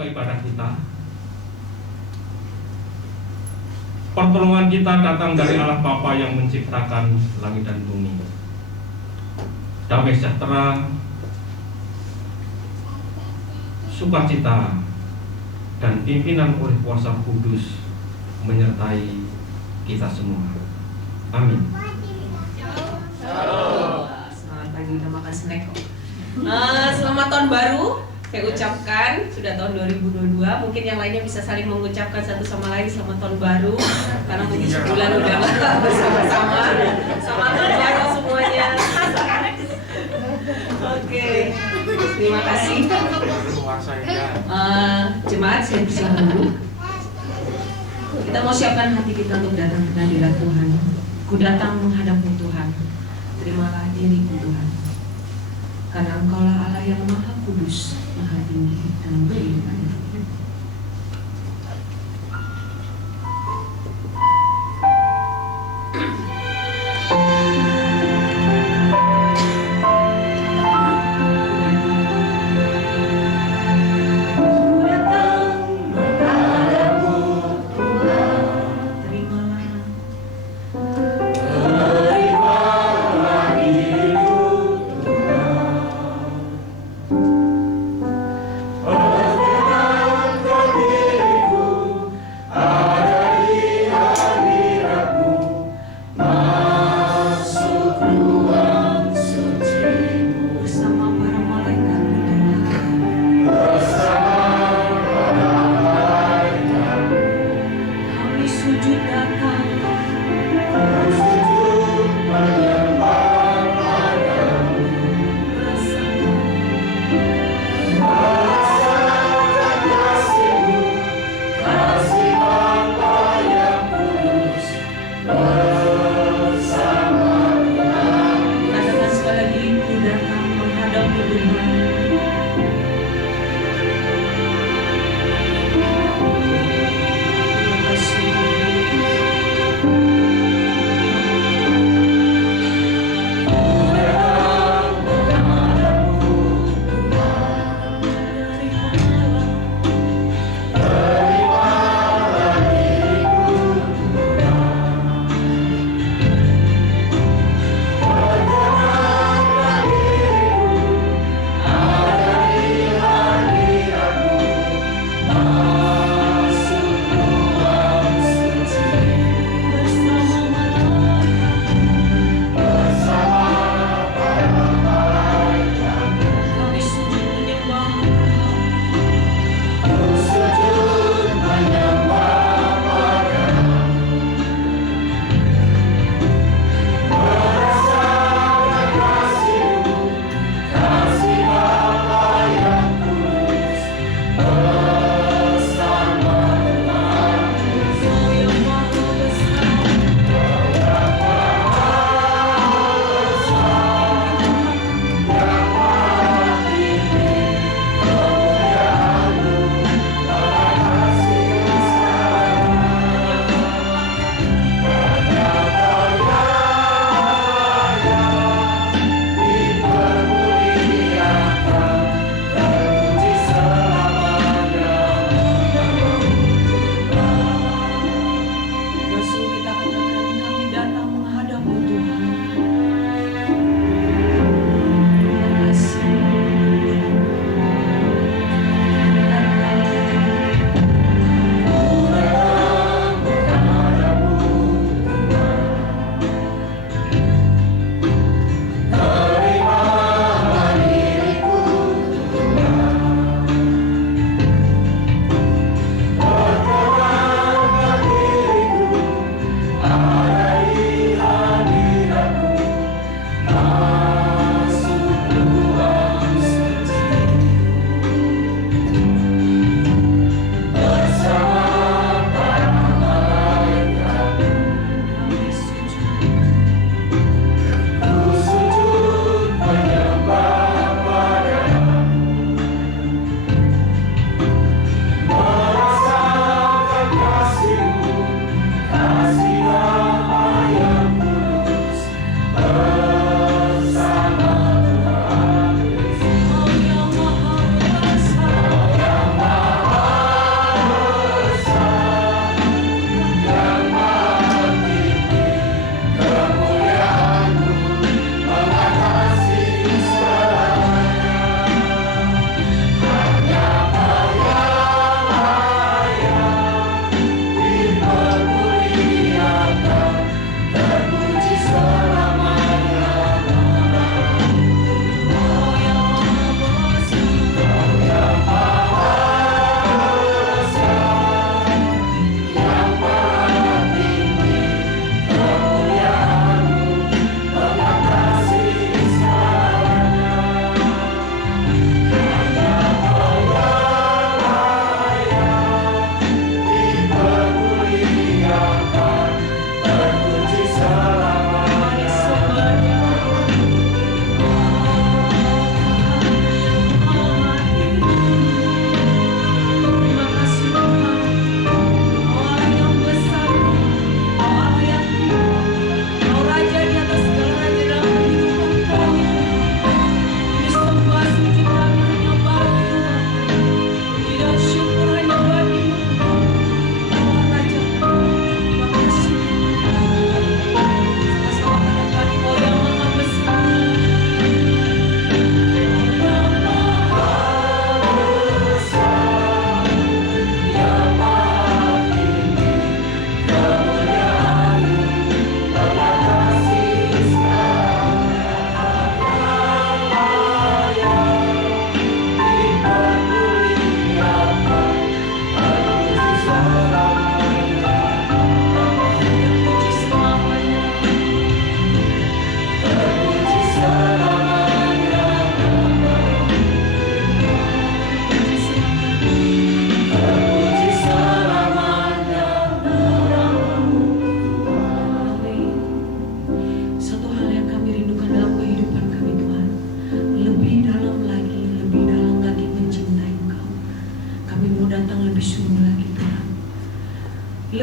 buka ibadah kita. Pertolongan kita datang dari Allah Bapa yang menciptakan langit dan bumi. Damai sejahtera, sukacita, dan pimpinan oleh kuasa kudus menyertai kita semua. Amin. Selamat pagi, udah makan snack kok. Selamat tahun baru. Saya ucapkan, sudah tahun 2022. Mungkin yang lainnya bisa saling mengucapkan satu sama lain selamat tahun baru, karena mungkin sebulan udah bersama-sama. Selamat tahun baru semuanya. Oke, terima kasih. Jemaat, saya bisa dulu. Kita mau siapkan hati kita untuk datang ke hadirat Tuhan. Ku datang menghadapmu Tuhan. Terimalah diriku Tuhan. Karena Engkaulah Allah yang Maha Kudus, Maha Tinggi dan beriman. Oh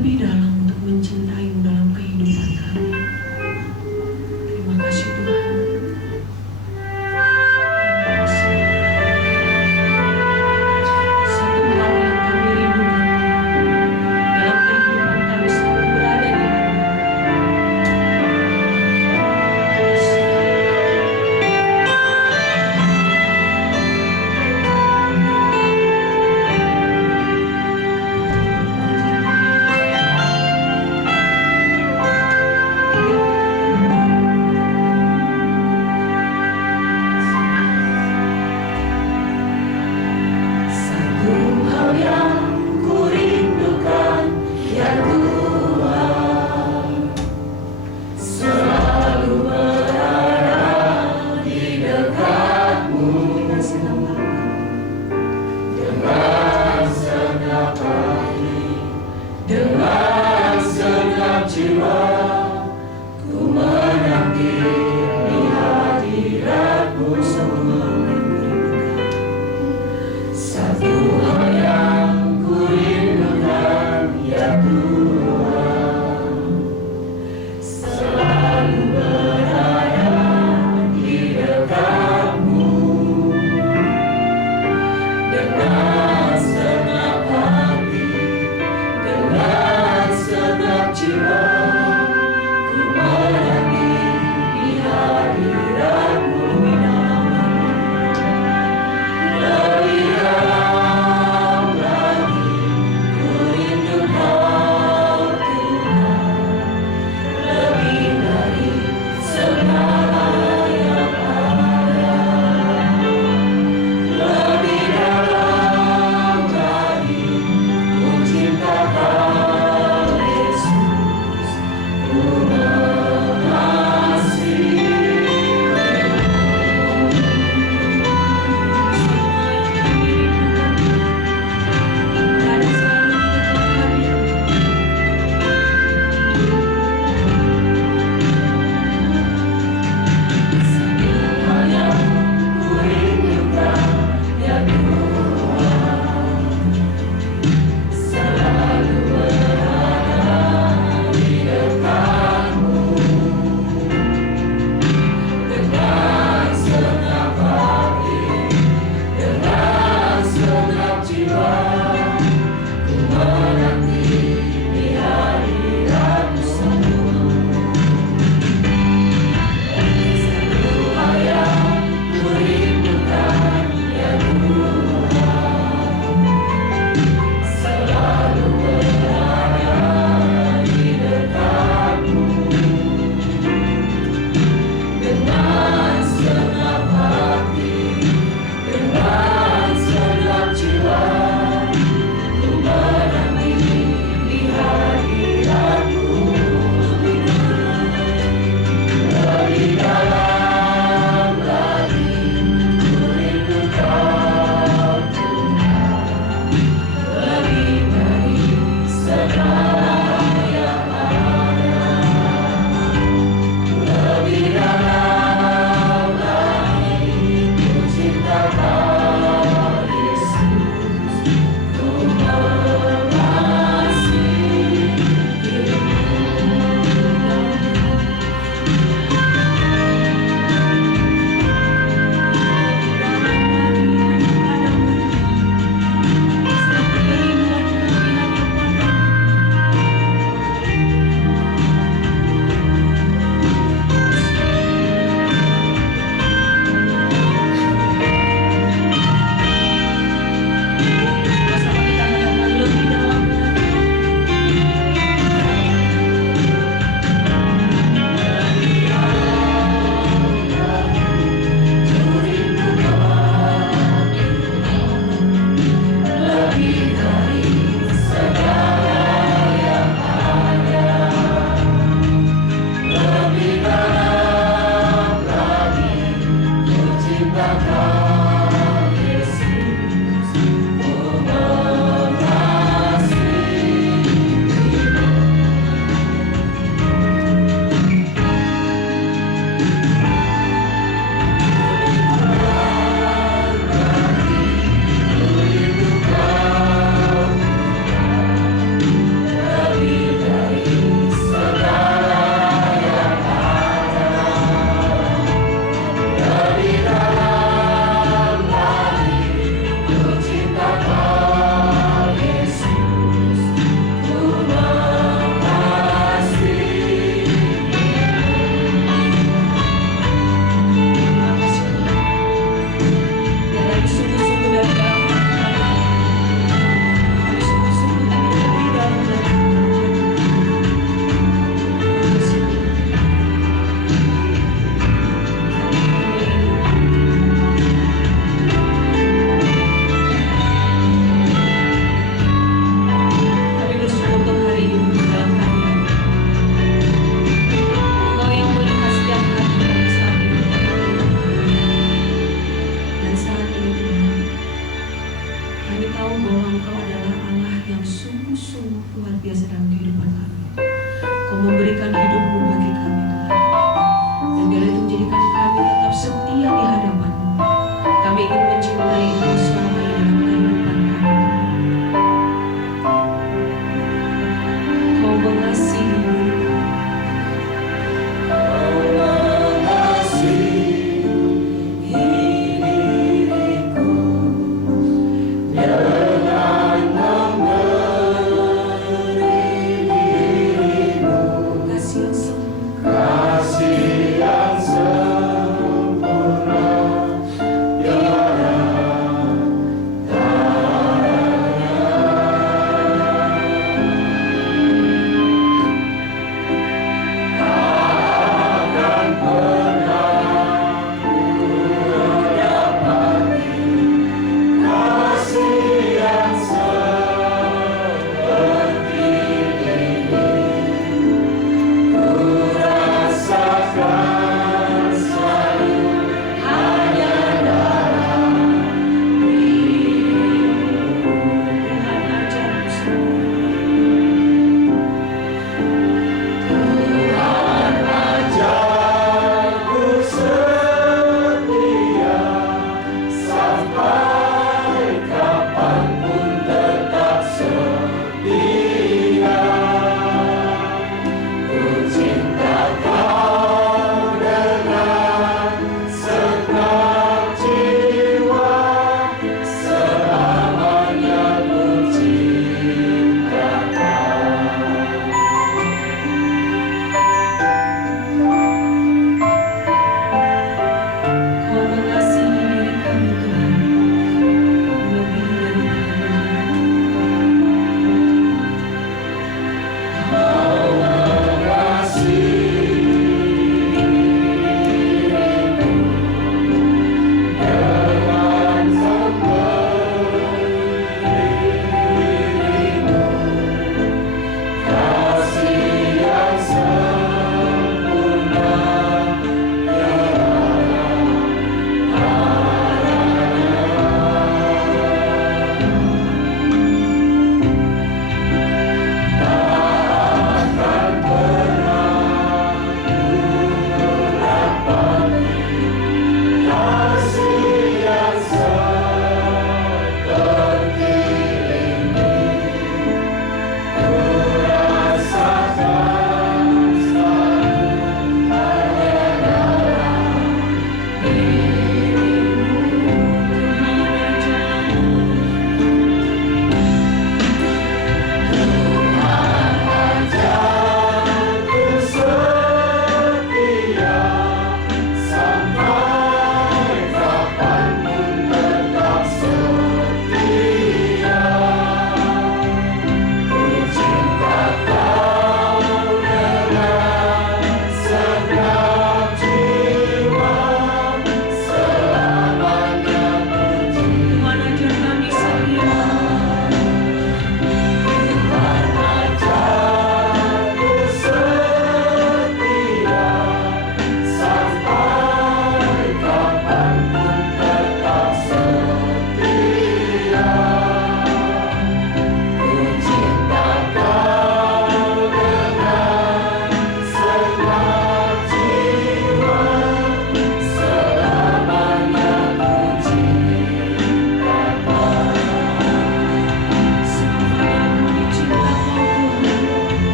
lebih dalam untuk mencintai-Mu dalam kehidupan kami. Terima kasih Tuhan. Terima kasih. Satu hal yang kami rindukan dalam kehidupan kami selalu berada di hati.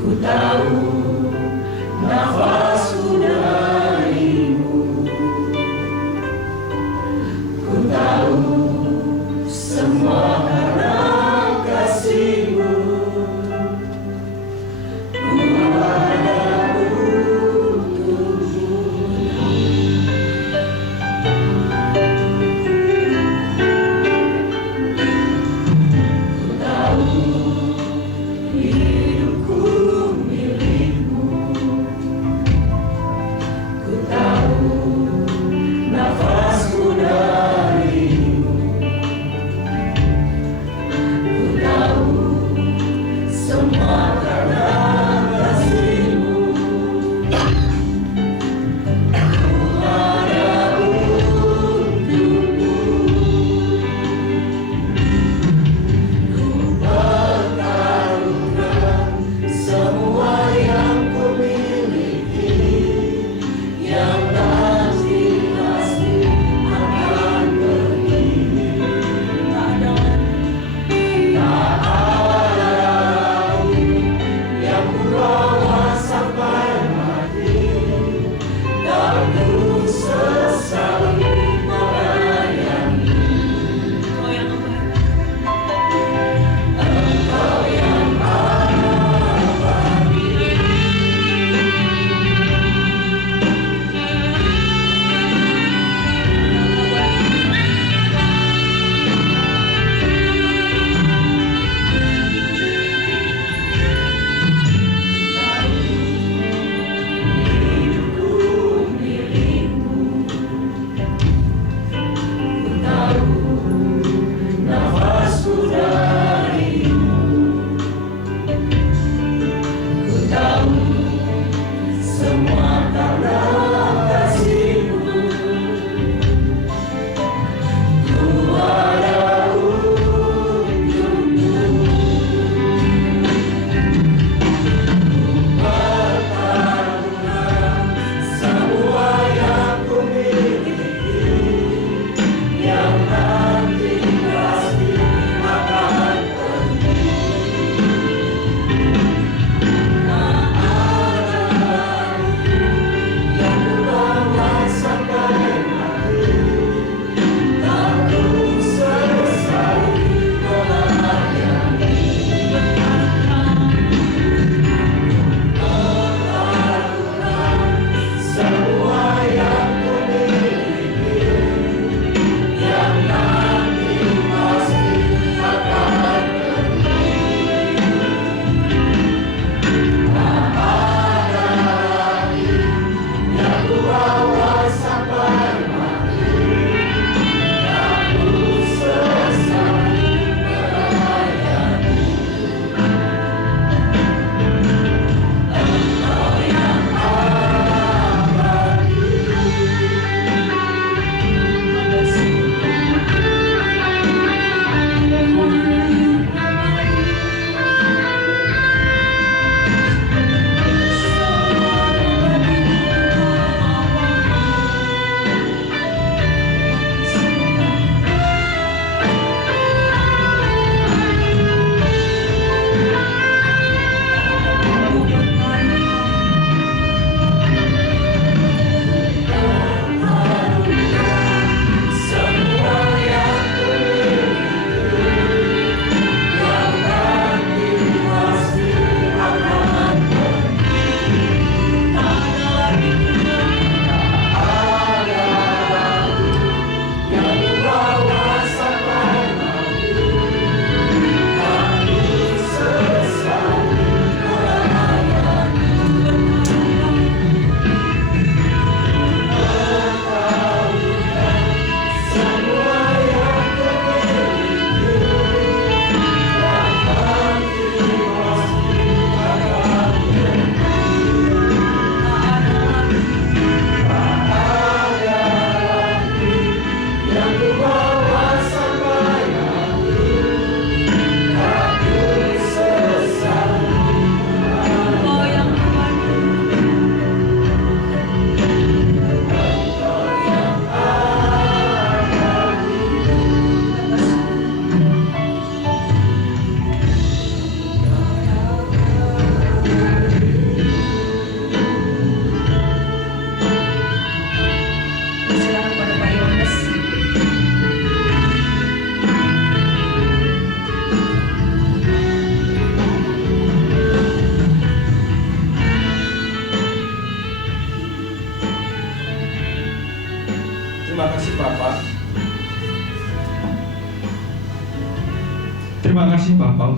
Ku tahu nafasku darimu, ku tahu semua karena kasihmu. Ku ada untukmu. Ku tahu hidupku milikmu, ku tahu nafasku darimu, ku tahu semua karena kasihmu. Ku ada untukmu, ku pertaruhkan semua yang ku miliki, yang pasti akan pergi. Tak ada lagi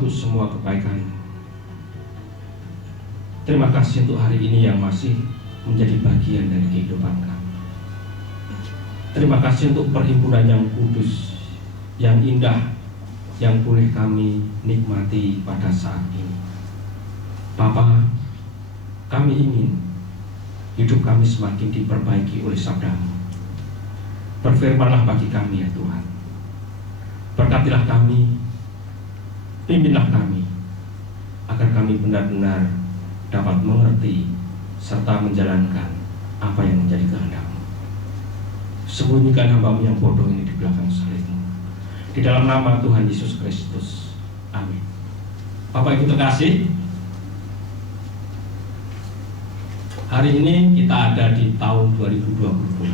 untuk semua kebaikan. Terima kasih untuk hari ini yang masih menjadi bagian dari kehidupan kami. Terima kasih untuk perhimpunan yang kudus, yang indah, yang boleh kami nikmati pada saat ini. Bapa, kami ingin hidup kami semakin diperbaiki oleh sabda-Mu. Berfirmanlah bagi kami ya Tuhan. Berkatilah kami, pimpinlah kami, agar kami benar-benar dapat mengerti serta menjalankan apa yang menjadi kehendak-Mu. Sembunyikan hamba-Mu yang bodoh ini di belakang salib-Mu. Di dalam nama Tuhan Yesus Kristus. Amin. Bapak Ibu terkasih, hari ini kita ada di tahun 2022.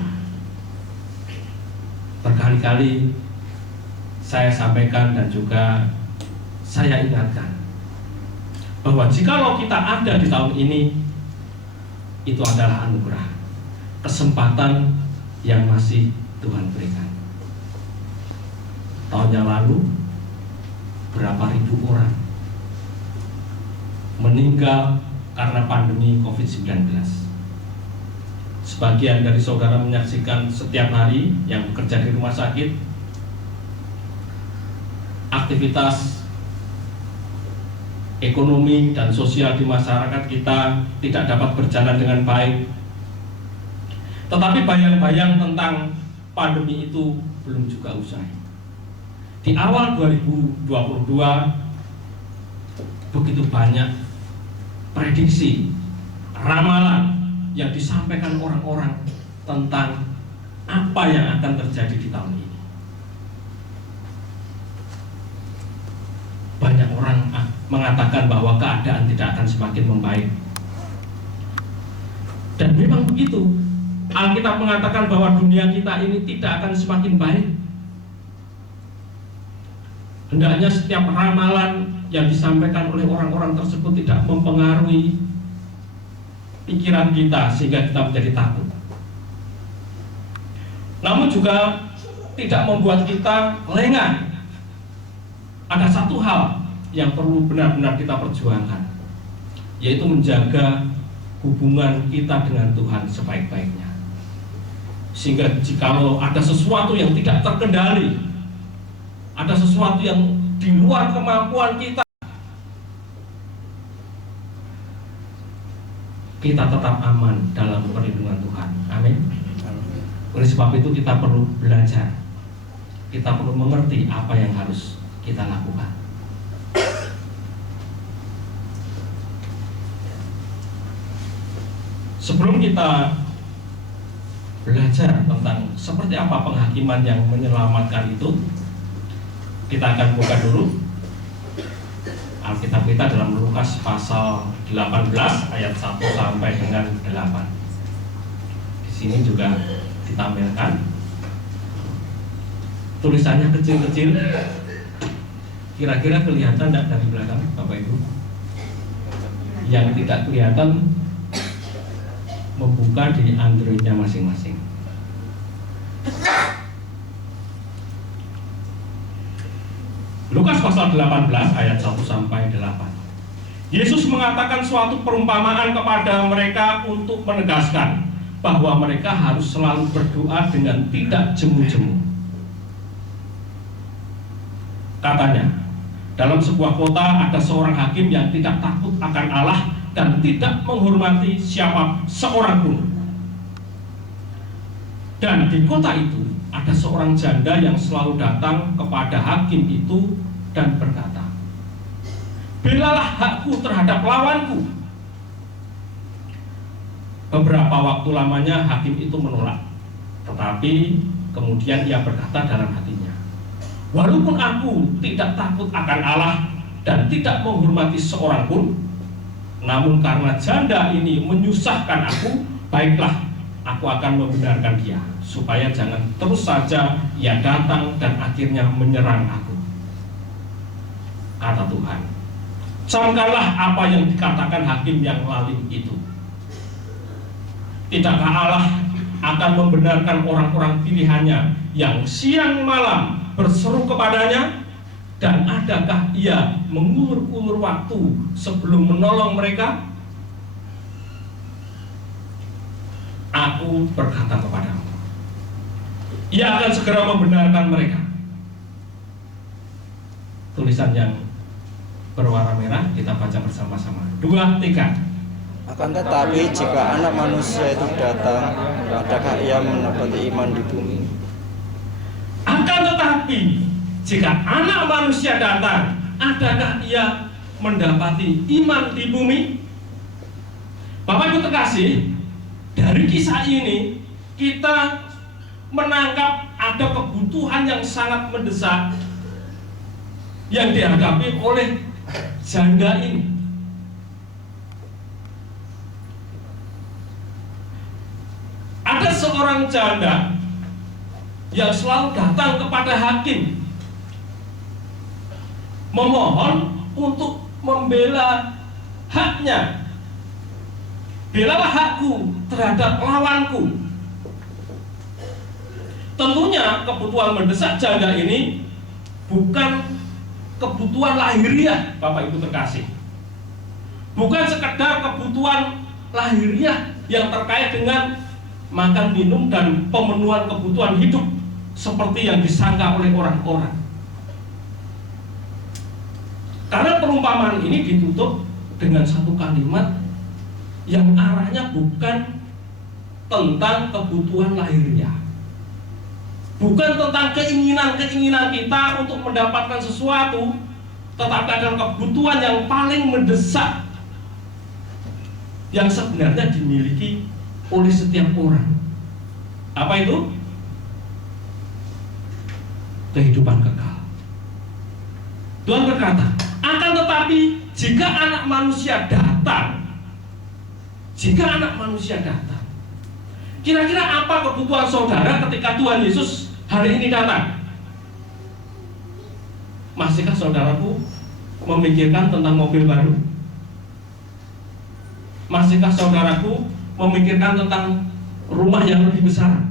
Berkali-kali saya sampaikan dan juga saya ingatkan bahwa jikalau kita ada di tahun ini, itu adalah anugerah, kesempatan yang masih Tuhan berikan. Tahun yang lalu berapa ribu orang meninggal karena pandemi COVID-19. Sebagian dari saudara menyaksikan setiap hari yang bekerja di rumah sakit, aktivitas ekonomi dan sosial di masyarakat kita tidak dapat berjalan dengan baik. Tetapi bayang-bayang tentang pandemi itu belum juga usai. Di awal 2022 begitu banyak prediksi, ramalan yang disampaikan orang-orang tentang apa yang akan terjadi di tahun ini. Banyak orang mengatakan bahwa keadaan tidak akan semakin membaik. Dan memang begitu. Alkitab mengatakan bahwa dunia kita ini tidak akan semakin baik. Hendaknya setiap ramalan yang disampaikan oleh orang-orang tersebut tidak mempengaruhi pikiran kita sehingga kita menjadi takut. Namun juga tidak membuat kita lengah. Ada satu hal yang perlu benar-benar kita perjuangkan, yaitu menjaga hubungan kita dengan Tuhan sebaik-baiknya. Sehingga jikalau ada sesuatu yang tidak terkendali, ada sesuatu yang di luar kemampuan kita, kita tetap aman dalam perlindungan Tuhan. Amin. Oleh sebab itu kita perlu belajar, kita perlu mengerti apa yang harus kita lakukan. Sebelum kita belajar tentang seperti apa penghakiman yang menyelamatkan itu, kita akan buka dulu Alkitab kita dalam Lukas pasal 18 ayat 1 sampai dengan 8. Di sini juga ditampilkan tulisannya kecil-kecil. Kira-kira kelihatan tidak dari belakang, Bapak Ibu? Yang tidak kelihatan membuka di Android-nya masing-masing. Lukas pasal 18 ayat 1 sampai 8. Yesus mengatakan suatu perumpamaan kepada mereka untuk menegaskan bahwa mereka harus selalu berdoa dengan tidak jemu-jemu. Katanya, dalam sebuah kota ada seorang hakim yang tidak takut akan Allah dan tidak menghormati siapa seorang pun. Dan di kota itu ada seorang janda yang selalu datang kepada hakim itu dan berkata, "Belalah hakku terhadap lawanku." Beberapa waktu lamanya hakim itu menolak, tetapi kemudian ia berkata dalam hatinya, "Walaupun aku tidak takut akan Allah dan tidak menghormati seorang pun, namun karena janda ini menyusahkan aku, baiklah, aku akan membenarkan dia, supaya jangan terus saja ia datang dan akhirnya menyerang aku." Kata Tuhan, "Camkanlah apa yang dikatakan hakim yang lalim itu. Tidakkah Allah akan membenarkan orang-orang pilihannya yang siang malam berseru kepadanya? Dan adakah ia mengulur-ulur waktu sebelum menolong mereka? Aku berkata kepadamu, ia akan segera membenarkan mereka. Tulisan yang berwarna merah kita baca bersama-sama. 2, 3. Akan tetapi jika anak manusia itu datang, adakah ia mendapati iman di bumi? Akan tetapi jika anak manusia datang, adakah ia mendapati iman di bumi? Bapak Ibu terkasih, dari kisah ini kita menangkap ada kebutuhan yang sangat mendesak yang dihadapi oleh janda ini. Ada seorang janda yang selalu datang kepada hakim memohon untuk membela haknya. Belalah hakku terhadap lawanku. Tentunya kebutuhan mendesak janda ini bukan kebutuhan lahiriah, Bapak Ibu terkasih. Bukan sekedar kebutuhan lahiriah yang terkait dengan makan, minum, dan pemenuhan kebutuhan hidup seperti yang disangka oleh orang-orang. Karena perumpamaan ini ditutup dengan satu kalimat yang arahnya bukan tentang kebutuhan lahiriah, bukan tentang keinginan-keinginan kita untuk mendapatkan sesuatu, tetapi adalah kebutuhan yang paling mendesak yang sebenarnya dimiliki oleh setiap orang. Apa itu? Kehidupan kekal. Tuhan berkata, akan tetapi jika anak manusia datang, kira-kira apa kebutuhan saudara ketika Tuhan Yesus hari ini datang? Masihkah saudaraku memikirkan tentang mobil baru? Masihkah saudaraku memikirkan tentang rumah yang lebih besar?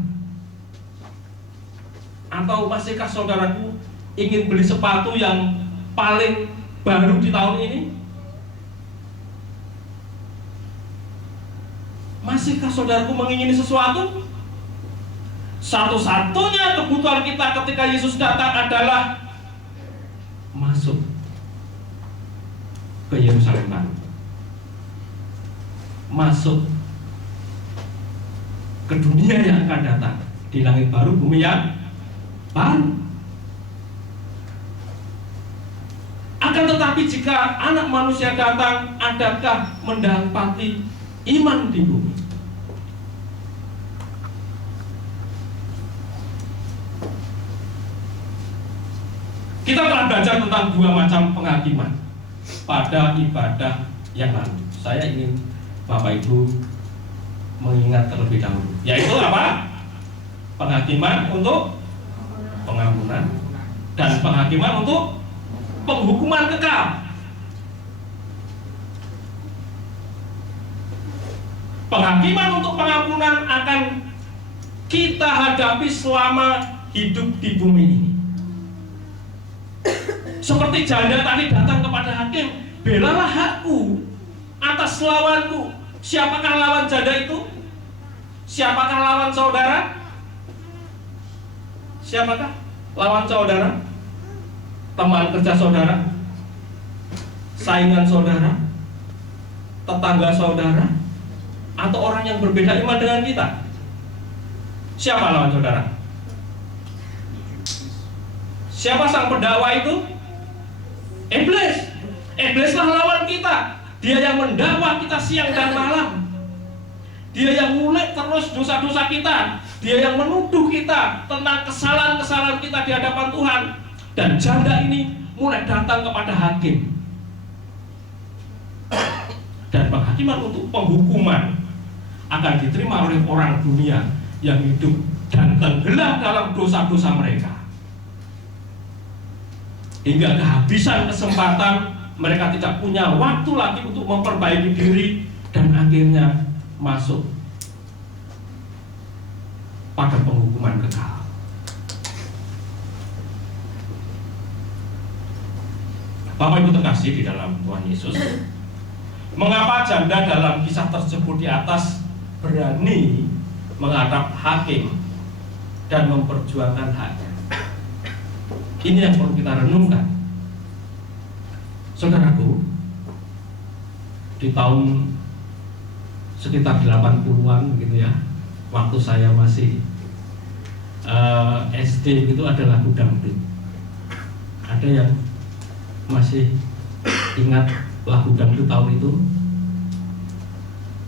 Atau masihkah saudaraku ingin beli sepatu yang paling baru di tahun ini? Masihkah saudaraku mengingini sesuatu? Satu-satunya kebutuhan kita ketika Yesus datang adalah masuk ke Yerusalem baru, masuk ke dunia yang akan datang, di langit baru, bumi yang baru. Akan tetapi jika anak manusia datang, adakah mendapati iman di bumi? Kita telah belajar tentang 2 macam penghakiman pada ibadah yang lalu. Saya ingin Bapak Ibu mengingat terlebih dahulu, yaitu apa? Penghakiman untuk pengampunan dan penghakiman untuk penghukuman kekal. Penghakiman untuk pengampunan akan kita hadapi selama hidup di bumi ini. Seperti janda tadi datang kepada hakim, belalah hakku atas lawanku. Siapakah lawan janda itu? Siapakah lawan saudara? Siapakah lawan saudara? Teman kerja saudara, saingan saudara, tetangga saudara, atau orang yang berbeda iman dengan kita? Siapa lawan saudara? Siapa sang pendakwa itu? Iblis. Iblislah lawan kita. Dia yang mendakwa kita siang dan malam. Dia yang ngulik terus dosa-dosa kita. Dia yang menuduh kita tentang kesalahan-kesalahan kita di hadapan Tuhan. Dan janda ini mulai datang kepada hakim. Dan penghakiman untuk penghukuman akan diterima oleh orang dunia yang hidup dan tenggelam dalam dosa-dosa mereka, hingga kehabisan kesempatan. Mereka tidak punya waktu lagi untuk memperbaiki diri, dan akhirnya masuk pada penghukuman kekal. Bapak Ibu terkasih di dalam Tuhan Yesus, mengapa janda dalam kisah tersebut di atas berani menghadap hakim dan memperjuangkan haknya? Ini yang perlu kita renungkan. Saudaraku, di tahun sekitar 80-an gitu ya, waktu saya masih SD itu ada lagu dangdut. Ada yang masih ingat lagu dangdut tahun itu?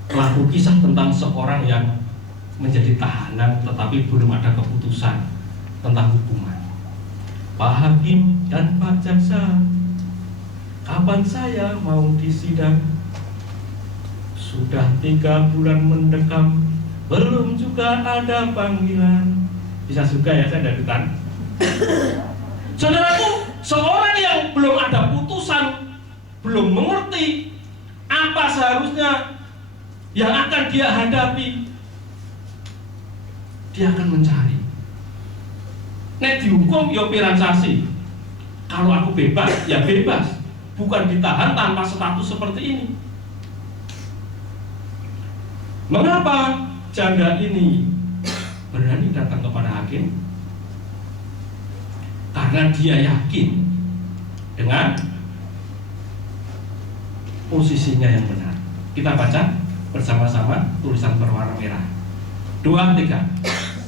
Lagu kisah tentang seorang yang menjadi tahanan tetapi belum ada keputusan tentang hukuman. Pak Hakim dan Pak Jaksa, kapan saya mau disidang? Sudah 3 bulan mendekam, belum juga ada panggilan. Bisa juga ya saya dangdutan. Saudaraku, seorang yang belum ada putusan, belum mengerti apa seharusnya yang akan dia hadapi, dia akan mencari. Nek dihukum ya pirang sasi. Kalau aku bebas, ya bebas. Bukan ditahan tanpa status seperti ini. Mengapa janda ini berani datang kepada hakim? Karena dia yakin dengan posisinya yang benar. Kita baca bersama-sama tulisan berwarna merah. 2, 3.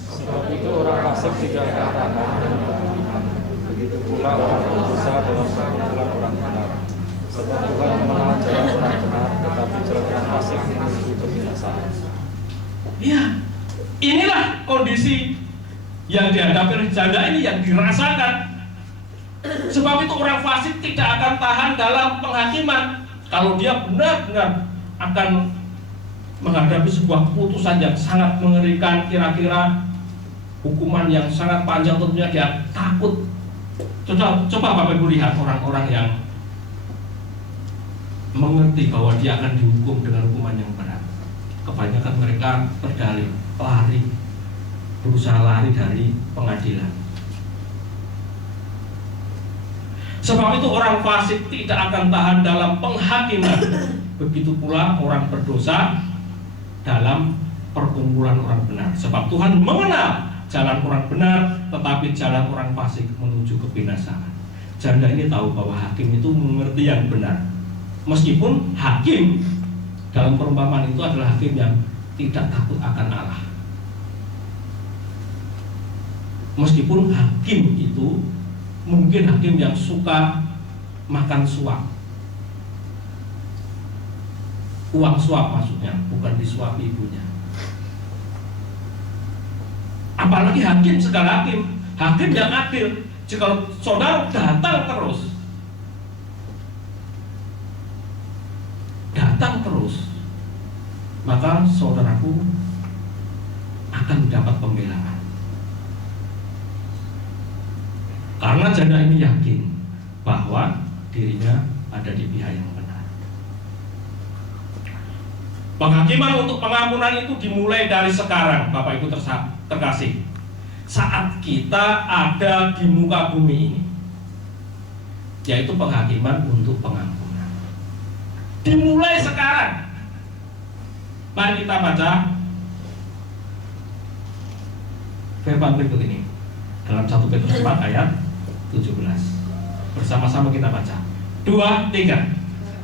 Sebab itu orang fasik tidak akan tahan, begitu pula orang berdosa dalam perkumpulan orang benar. Sebab Tuhan mengenal jalan orang benar, tetapi jalan orang fasik menuju kebinasaan. Ya, inilah kondisi yang dihadapi oleh janda ini, yang dirasakan. Sebab itu orang fasik tidak akan tahan dalam penghakiman. Kalau dia benar-benar akan menghadapi sebuah keputusan yang sangat mengerikan, kira-kira hukuman yang sangat panjang, tentunya dia takut. Coba Bapak Ibu lihat orang-orang yang mengerti bahwa dia akan dihukum dengan hukuman yang berat. Kebanyakan mereka berdalih, lari, berusaha lari dari pengadilan. Sebab itu orang fasik tidak akan tahan dalam penghakiman. Begitu pula orang berdosa dalam perkumpulan orang benar. Sebab Tuhan mengenal jalan orang benar, tetapi jalan orang fasik menuju kebinasaan. Janda ini tahu bahwa hakim itu mengerti yang benar. Meskipun hakim dalam perumpamaan itu adalah hakim yang tidak takut akan Allah. Meskipun hakim itu mungkin hakim yang suka makan suap, uang suap maksudnya, bukan disuapi ibunya. Apalagi hakim, segala hakim yang adil. Jika saudara datang terus, maka saudaraku akan mendapat pembelaan. Karena janda ini yakin bahwa dirinya ada di pihak yang benar. Penghakiman untuk pengampunan itu dimulai dari sekarang, Bapak Ibu terkasih. Saat kita ada di muka bumi ini, yaitu penghakiman untuk pengampunan. Dimulai sekarang. Mari kita baca firman berikut ini dalam 1 Petrus 4 ayat 17. Bersama-sama kita baca. 2, 3.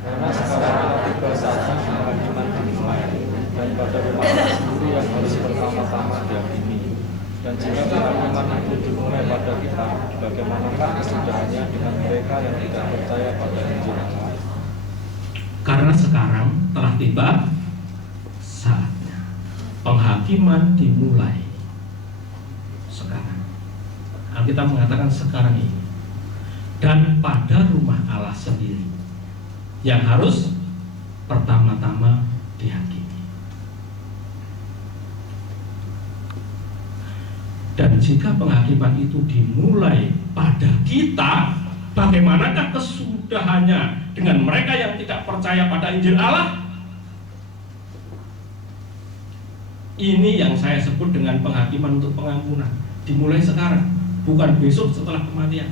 Karena sekarang tiba saatnya penghakiman dimulai, dan pada rumah sendiri yang harus pertama-tama diakini. Dan jika penghakiman itu dimulai pada kita, bagaimanakah kesudahannya dengan mereka yang tidak percaya pada Injil Allah? Karena sekarang telah tiba saatnya penghakiman dimulai sekarang. Alkitab mengatakan sekarang ini, dan pada rumah Allah sendiri yang harus pertama-tama dihakimi. Dan jika penghakiman itu dimulai pada kita, bagaimanakah kesudahannya dengan mereka yang tidak percaya pada Injil Allah? Ini yang saya sebut dengan penghakiman untuk pengampunan. Dimulai sekarang, bukan besok setelah kematian.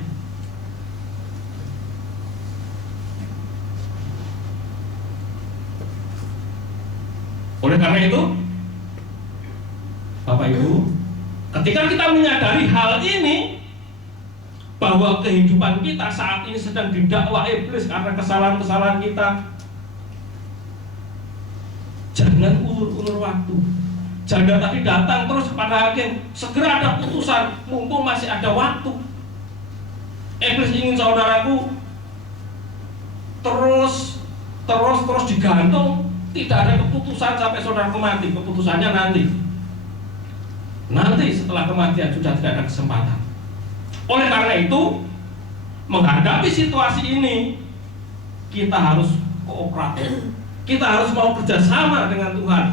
Oleh karena itu, Bapak Ibu, ketika kita menyadari hal ini, bahwa kehidupan kita saat ini sedang didakwa iblis karena kesalahan-kesalahan kita, jangan ulur-ulur waktu. Jangan tadi datang terus kepada hakim, segera ada putusan, mumpung masih ada waktu. Iblis ingin saudaraku terus digantung, tidak ada keputusan sampai saudaraku mati. Keputusannya nanti setelah kematian sudah tidak ada kesempatan. Oleh karena itu, menghadapi situasi ini, kita harus kooperatif. Kita harus mau kerjasama dengan Tuhan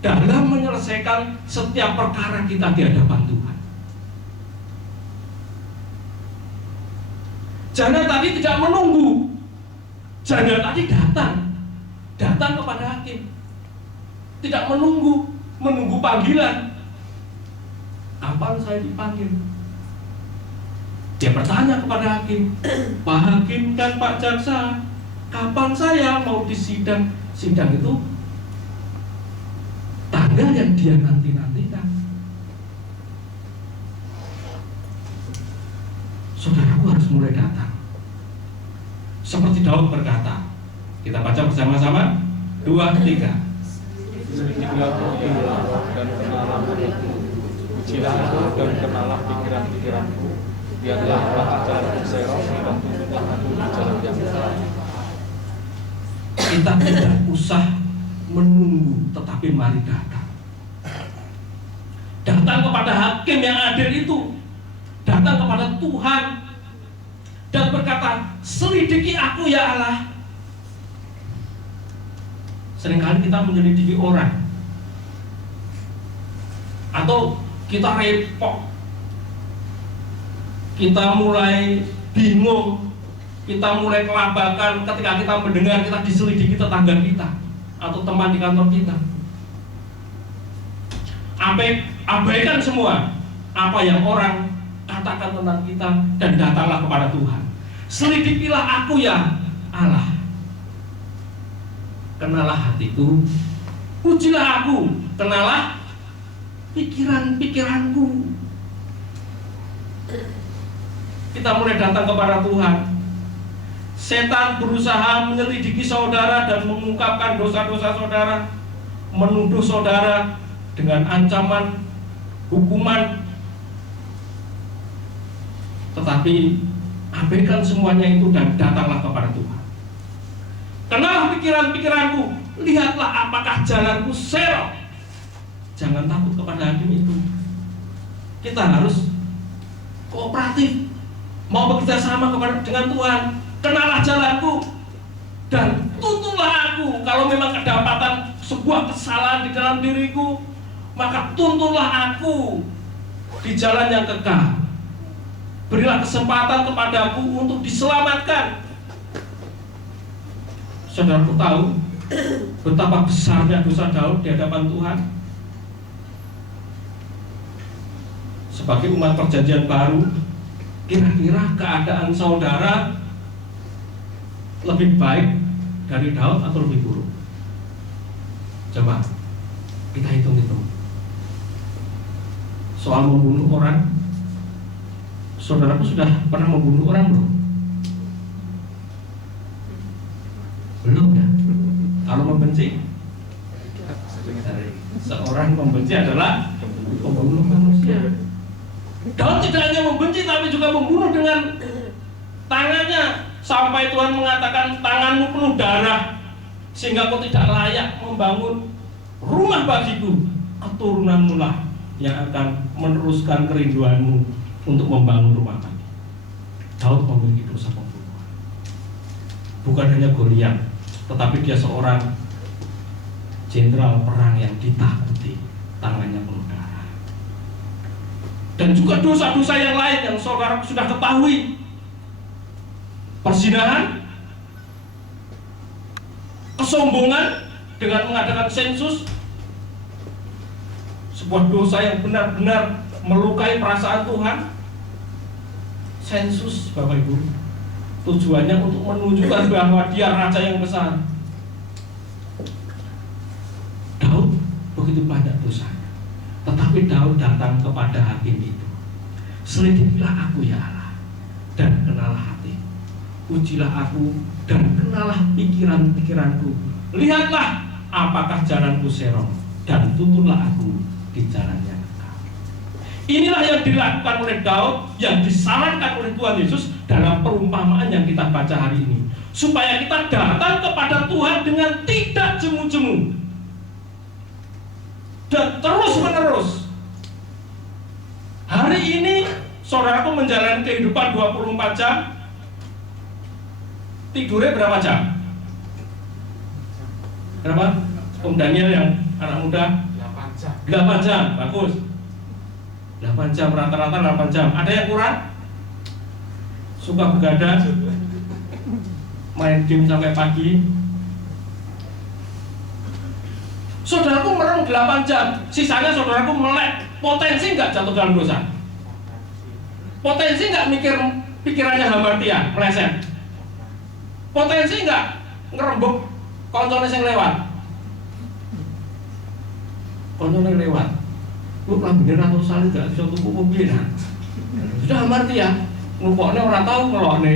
dalam menyelesaikan setiap perkara kita di hadapan Tuhan. Jangan tadi tidak menunggu, jangan tadi datang kepada hakim, tidak menunggu panggilan. Kapan saya dipanggil? Dia bertanya kepada hakim, Pak Hakim dan Pak Jaksa, kapan saya mau disidang? Sidang itu tanggal yang dia nanti-nantikan. Saudaraku harus mulai datang. Seperti Daud berkata, kita baca bersama-sama, 2, 3. Selidikilah aku dan kenalah hatiku, ujilah aku dan kenalah pikiran-pikiranku, biarlah jalanku serong dan tuntunlah aku di jalan yang benar. Kita tidak usah menunggu, tetapi mari datang. Datang kepada hakim yang adil itu, datang kepada Tuhan dan berkata, selidiki aku ya Allah. Seringkali kita menyelidiki orang, atau kita repot, kita mulai bingung, kita mulai kelabakan ketika kita mendengar kita diselidiki tetangga kita atau teman di kantor kita. Abaikan semua apa yang orang katakan tentang kita dan datanglah kepada Tuhan. Selidikilah aku ya Allah. Kenalah hatiku, ujilah aku, kenalah pikiran-pikiranku. Kita mulai datang kepada Tuhan. Setan berusaha menyelidiki saudara dan mengungkapkan dosa-dosa saudara, menuduh saudara dengan ancaman hukuman. Tetapi abaikan semuanya itu dan datanglah kepada Tuhan. Kenalah pikiran-pikiranku, lihatlah apakah jalanku serong. Jangan takut kepada hakim itu. Kita harus kooperatif, mau bekerja sama dengan Tuhan. Kenalah jalanku dan tuntunlah aku. Kalau memang kedapatan sebuah kesalahan di dalam diriku, maka tuntunlah aku di jalan yang kekal. Berilah kesempatan kepadaku untuk diselamatkan. Saudaraku tahu betapa besarnya dosa Daud di hadapan Tuhan. Sebagai umat perjanjian baru, kira-kira keadaan saudara lebih baik dari Daud atau lebih buruk? Coba kita hitung-hitung. Soal membunuh orang, saudaraku sudah pernah membunuh orang belum? Belum ya? Kalau membenci, seorang membenci adalah pembunuh manusia. Daud tidak hanya membenci tapi juga membunuh dengan tangannya, sampai Tuhan mengatakan tanganmu penuh darah sehingga kau tidak layak membangun rumah bagiku. Keturunanmu lah yang akan meneruskan kerinduanmu untuk membangun rumah bagi. Daud memiliki dosa pembunuhan. Bukan hanya Goliat, tetapi dia seorang jenderal perang yang ditakuti, tangannya penuh darah. Dan juga dosa-dosa yang lain yang saudara sudah ketahui. Perzinahan, kesombongan dengan mengadakan sensus, sebuah dosa yang benar-benar melukai perasaan Tuhan. Sensus, Bapak Ibu, tujuannya untuk menunjukkan bahwa dia raja yang besar. begitu banyak dosanya. Tetapi Daud datang kepada hakim itu. Selidikilah aku ya Allah, dan kenalah hati. Ujilah aku dan kenalah pikiran-pikiranku. Lihatlah apakah jalanku serong, dan tuntunlah aku di jalan yang kekal. Inilah yang dilakukan oleh Daud, yang disarankan oleh Tuhan Yesus dalam perumpamaan yang kita baca hari ini, supaya kita datang kepada Tuhan dengan tidak jemu-jemu dan terus-menerus. Hari ini saudaraku menjalani kehidupan 24 jam. Tidurnya berapa jam? Berapa? Om Daniel yang anak muda? 8 jam. 8 jam, bagus. 8 jam, rata-rata 8 jam. Ada yang kurang? Suka begadang, main game sampai pagi. Saudaraku merem 8 jam, sisanya saudaraku melek. Potensi nggak jatuh dalam dosa? Potensi nggak mikir pikirannya hamartia, meleset? Potensi nggak ngerembuk konconnya yang lewat? Konconnya lewat, lu lambene atau salih gak bisa tuku mobil, sudah hamartia, ngupoknya orang tahu ngelokne.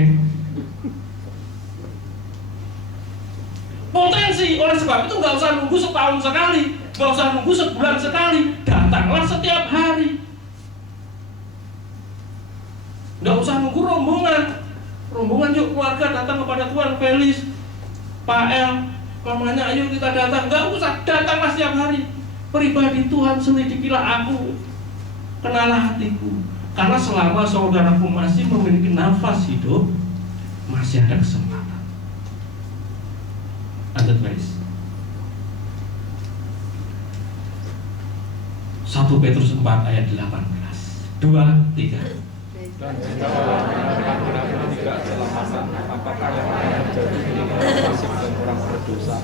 Potensi, oleh sebab itu nggak usah nunggu setahun sekali, nggak usah nunggu sebulan sekali, datanglah setiap hari. Nggak usah nunggu rombongan yuk keluarga datang kepada Tuhan, Felis, Pak El, mamanya ayo kita datang. Nggak usah, datanglah setiap hari. Pribadi Tuhan, selidikilah aku, kenalah hatiku. Karena selama saudaraku masih memiliki nafas hidup, masih ada kesempatan. Lanjut guys. 1 Petrus 4 ayat 18. 2, 3. Dan jika orang benar-benar tidak diselamatkan, apakah yang akan menjadi milik fasik dan orang berdosa?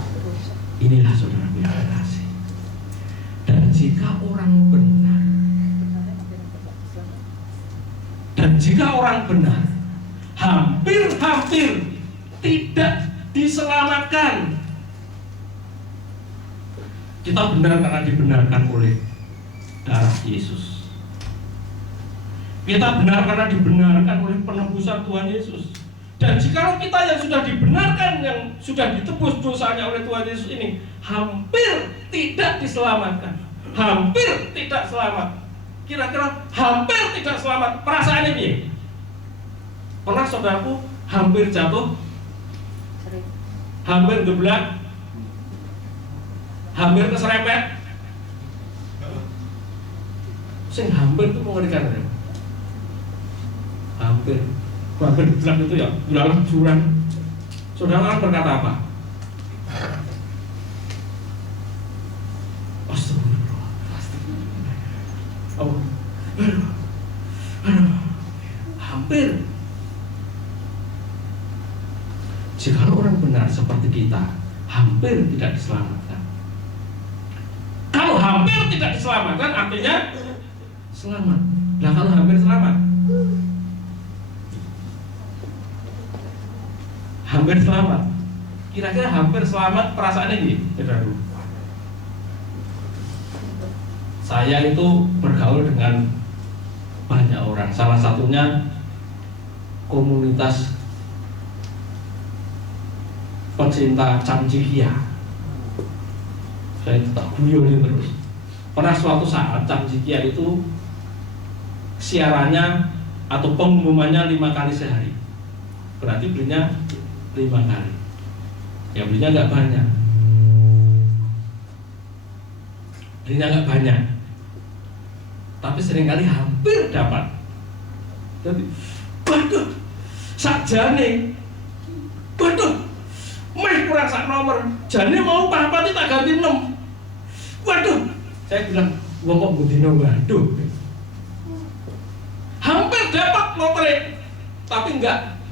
Inilah saudara yang kasih. Dan jika orang benar, hampir tidak diselamatkan. Kita benar karena dibenarkan oleh darah Yesus. Kita benar karena dibenarkan oleh penebusan Tuhan Yesus. Dan jika kita yang sudah dibenarkan, yang sudah ditebus dosanya oleh Tuhan Yesus ini, hampir tidak diselamatkan, hampir tidak selamat. Kira-kira hampir tidak selamat, perasaannya piye? Pernah saudaraku hampir jatuh, hampir geblak, hampir keserempet? Sing hampir itu mengerikan ya? Hampir geblak itu ya, belalang jurang. Saudara kan berkata apa? Astagfirullah. Oh, hampir. Jika orang benar seperti kita, hampir tidak diselamatkan. Kalau hampir tidak diselamatkan, artinya selamat. Nah, kalau hampir selamat, hampir selamat. Kira-kira hampir selamat perasaannya gini, saudara. Saya itu bergaul dengan banyak orang. Salah satunya komunitas pecinta Camcikia. Saya tak guyon terus. Pernah suatu saat Camcikia itu siarannya atau pengumumannya 5 kali sehari. Berarti belinya 5 kali. Ya belinya nggak banyak. Belinya nggak banyak. Tapi seringkali hampir dapat. Jadi, waduh, sakjane, waduh, meh kurang sak nomor, jane mau papat tak ganti 6. Waduh, saya bilang, wong kok budino waduh. Hampir dapat lotre, tapi enggak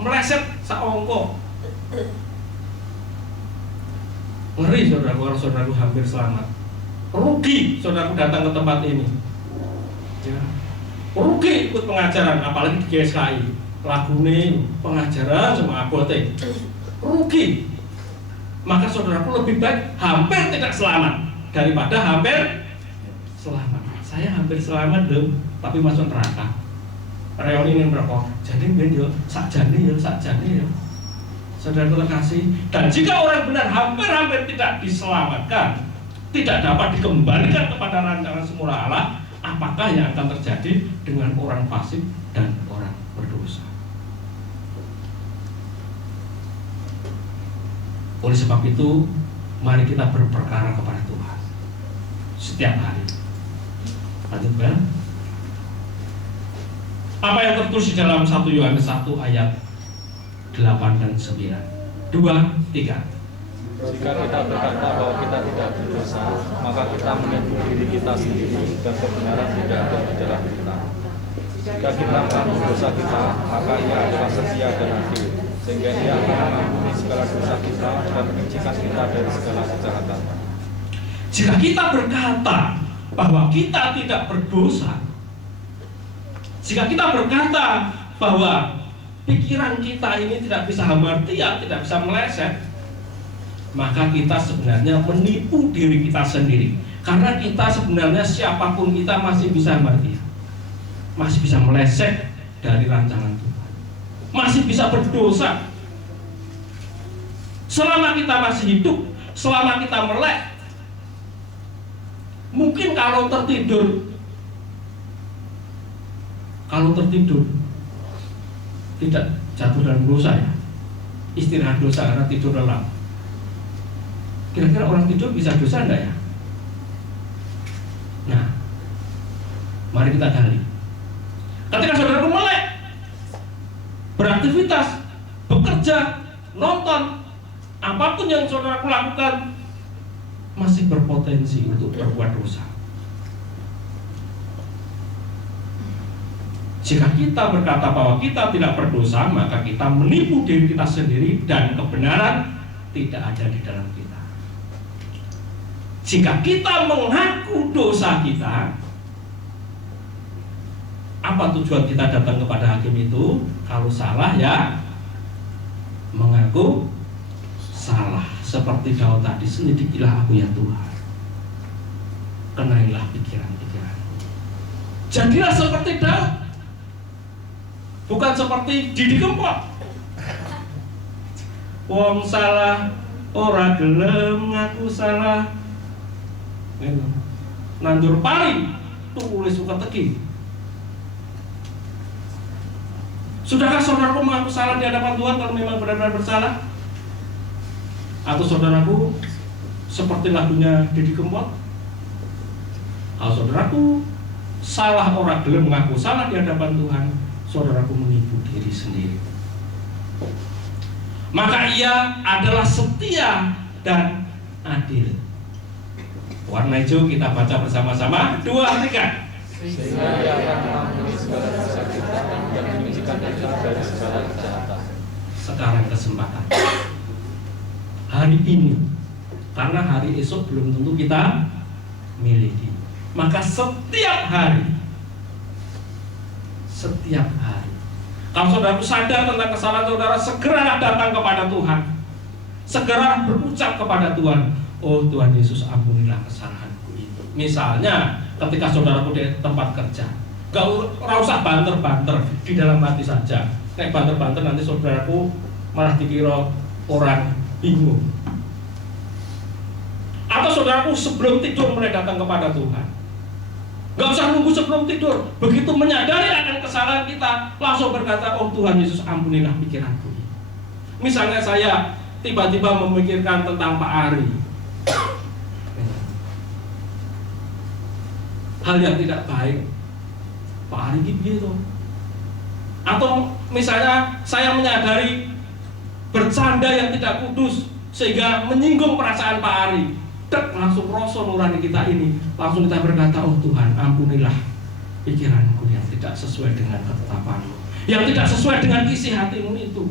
meleset sak ongko. Ngeri saudaraku hampir selamat. Rugi saudaraku datang ke tempat ini ya. Rugi ikut pengajaran, apalagi di GSKI, lagune pengajaran sama abote. Rugi. maka saudaraku lebih baik hampir tidak selamat daripada hampir selamat. Saya hampir selamat loh, tapi masuk neraka. Reoni ini merokok, jadi ben yo, sakjane yo. Saudara terkasih, dan jika orang benar hampir tidak diselamatkan, tidak dapat dikembalikan kepada rancangan semula Allah, apakah yang akan terjadi dengan orang fasik dan orang berdosa? Oleh sebab itu, mari kita berperkara kepada Tuhan setiap hari. Lanjut, Ben. Apa yang tertulis di dalam 1 Yohanes 1 ayat 8 dan 9? 2, 3. Jika kita berkata bahwa kita tidak berdosa, maka kita menipu diri kita sendiri dan kebenaran tidak ada di dalam kita. Jika kita mengaku dosa kita, maka Ia adalah setia dan adil, sehingga Ia akan mengampuni segala dosa kita dan menyucikan kita dari segala kejahatan. Jika kita berkata bahwa kita tidak berdosa, jika kita berkata bahwa pikiran kita ini tidak bisa hamartia, tidak bisa meleset, maka kita sebenarnya menipu diri kita sendiri. Karena kita sebenarnya siapapun kita masih bisa hamartia, masih bisa meleset dari rancangan Tuhan, masih bisa berdosa. Selama kita masih hidup, selama kita melek, mungkin kalau tertidur tidak jatuh dalam dosa ya, istirahat dosa karena tidur lelap. Kira-kira orang tidur bisa dosa enggak ya? Nah, mari kita gali. Ketika saudara melek, beraktivitas, bekerja, nonton, apapun yang saudara lakukan masih berpotensi untuk berbuat dosa. Jika kita berkata bahwa kita tidak berdosa, maka kita menipu diri kita sendiri dan kebenaran tidak ada di dalam kita. Jika kita mengaku dosa kita, apa tujuan kita datang kepada hakim itu? Kalau salah ya mengaku salah. Seperti Daud tadi, selidikilah aku ya Tuhan, kenailah pikiran-pikiran. Jadilah seperti Daud, bukan seperti Didi Kempot. Wong salah ora gelem ngaku salah, nandur pari tulis suka teki. Sudahkah saudaraku mengaku salah di hadapan Tuhan kalau memang benar-benar bersalah? Atau saudaraku seperti lagunya Didi Kempot, kalau saudaraku salah ora gelem mengaku salah di hadapan Tuhan, saudaraku menipu diri sendiri. Maka Ia adalah setia dan adil. Warna hijau kita baca bersama-sama, 2, 3. Sehingga Ia akan mengampuni segala dosa kita dan menyucikan kita dari segala kejahatan. Sekarang kesempatan hari ini, karena hari esok belum tentu kita miliki. Maka setiap hari, kalau saudaraku sadar tentang kesalahan saudara, segera datang kepada Tuhan, segera berucap kepada Tuhan, oh Tuhan Yesus, ampunilah kesalahanku ini. Misalnya ketika saudaraku di tempat kerja, gak usah banter-banter di dalam hati saja. Kayak banter-banter nanti saudaraku malah dikira orang bingung. Atau saudaraku sebelum tidur mulai datang kepada Tuhan, gak usah nunggu sebelum tidur, begitu menyadari akan kesalahan kita, langsung berkata, oh Tuhan Yesus, ampunilah pikiranku. Misalnya saya tiba-tiba memikirkan tentang Pak Ari, hal yang tidak baik, Pak Ari gitu. Atau misalnya saya menyadari bercanda yang tidak kudus sehingga menyinggung perasaan Pak Ari, langsung rasa nurani kita ini, langsung kita berkata, oh Tuhan, ampunilah pikiranku yang tidak sesuai dengan ketetapan-Mu, yang tidak sesuai dengan isi hati-Mu itu.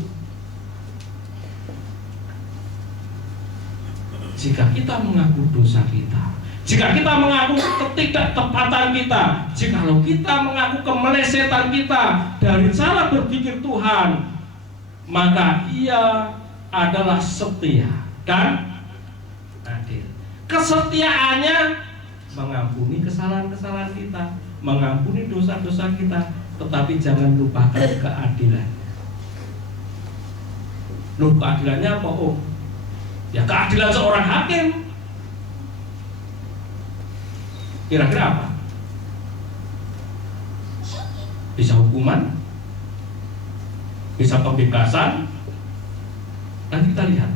Jika kita mengaku dosa kita, jika kita mengaku ketidaktepatan kita, jikalau kita mengaku kemelesetan kita dari cara berpikir Tuhan, maka Ia adalah setia dan adil. Kesetiaannya mengampuni kesalahan-kesalahan kita, mengampuni dosa-dosa kita, tetapi jangan lupakan keadilan. Loh, keadilannya apa? Oh, ya keadilan seorang hakim. Kira-kira apa? Bisa hukuman, bisa pembebasan. Nanti kita lihat.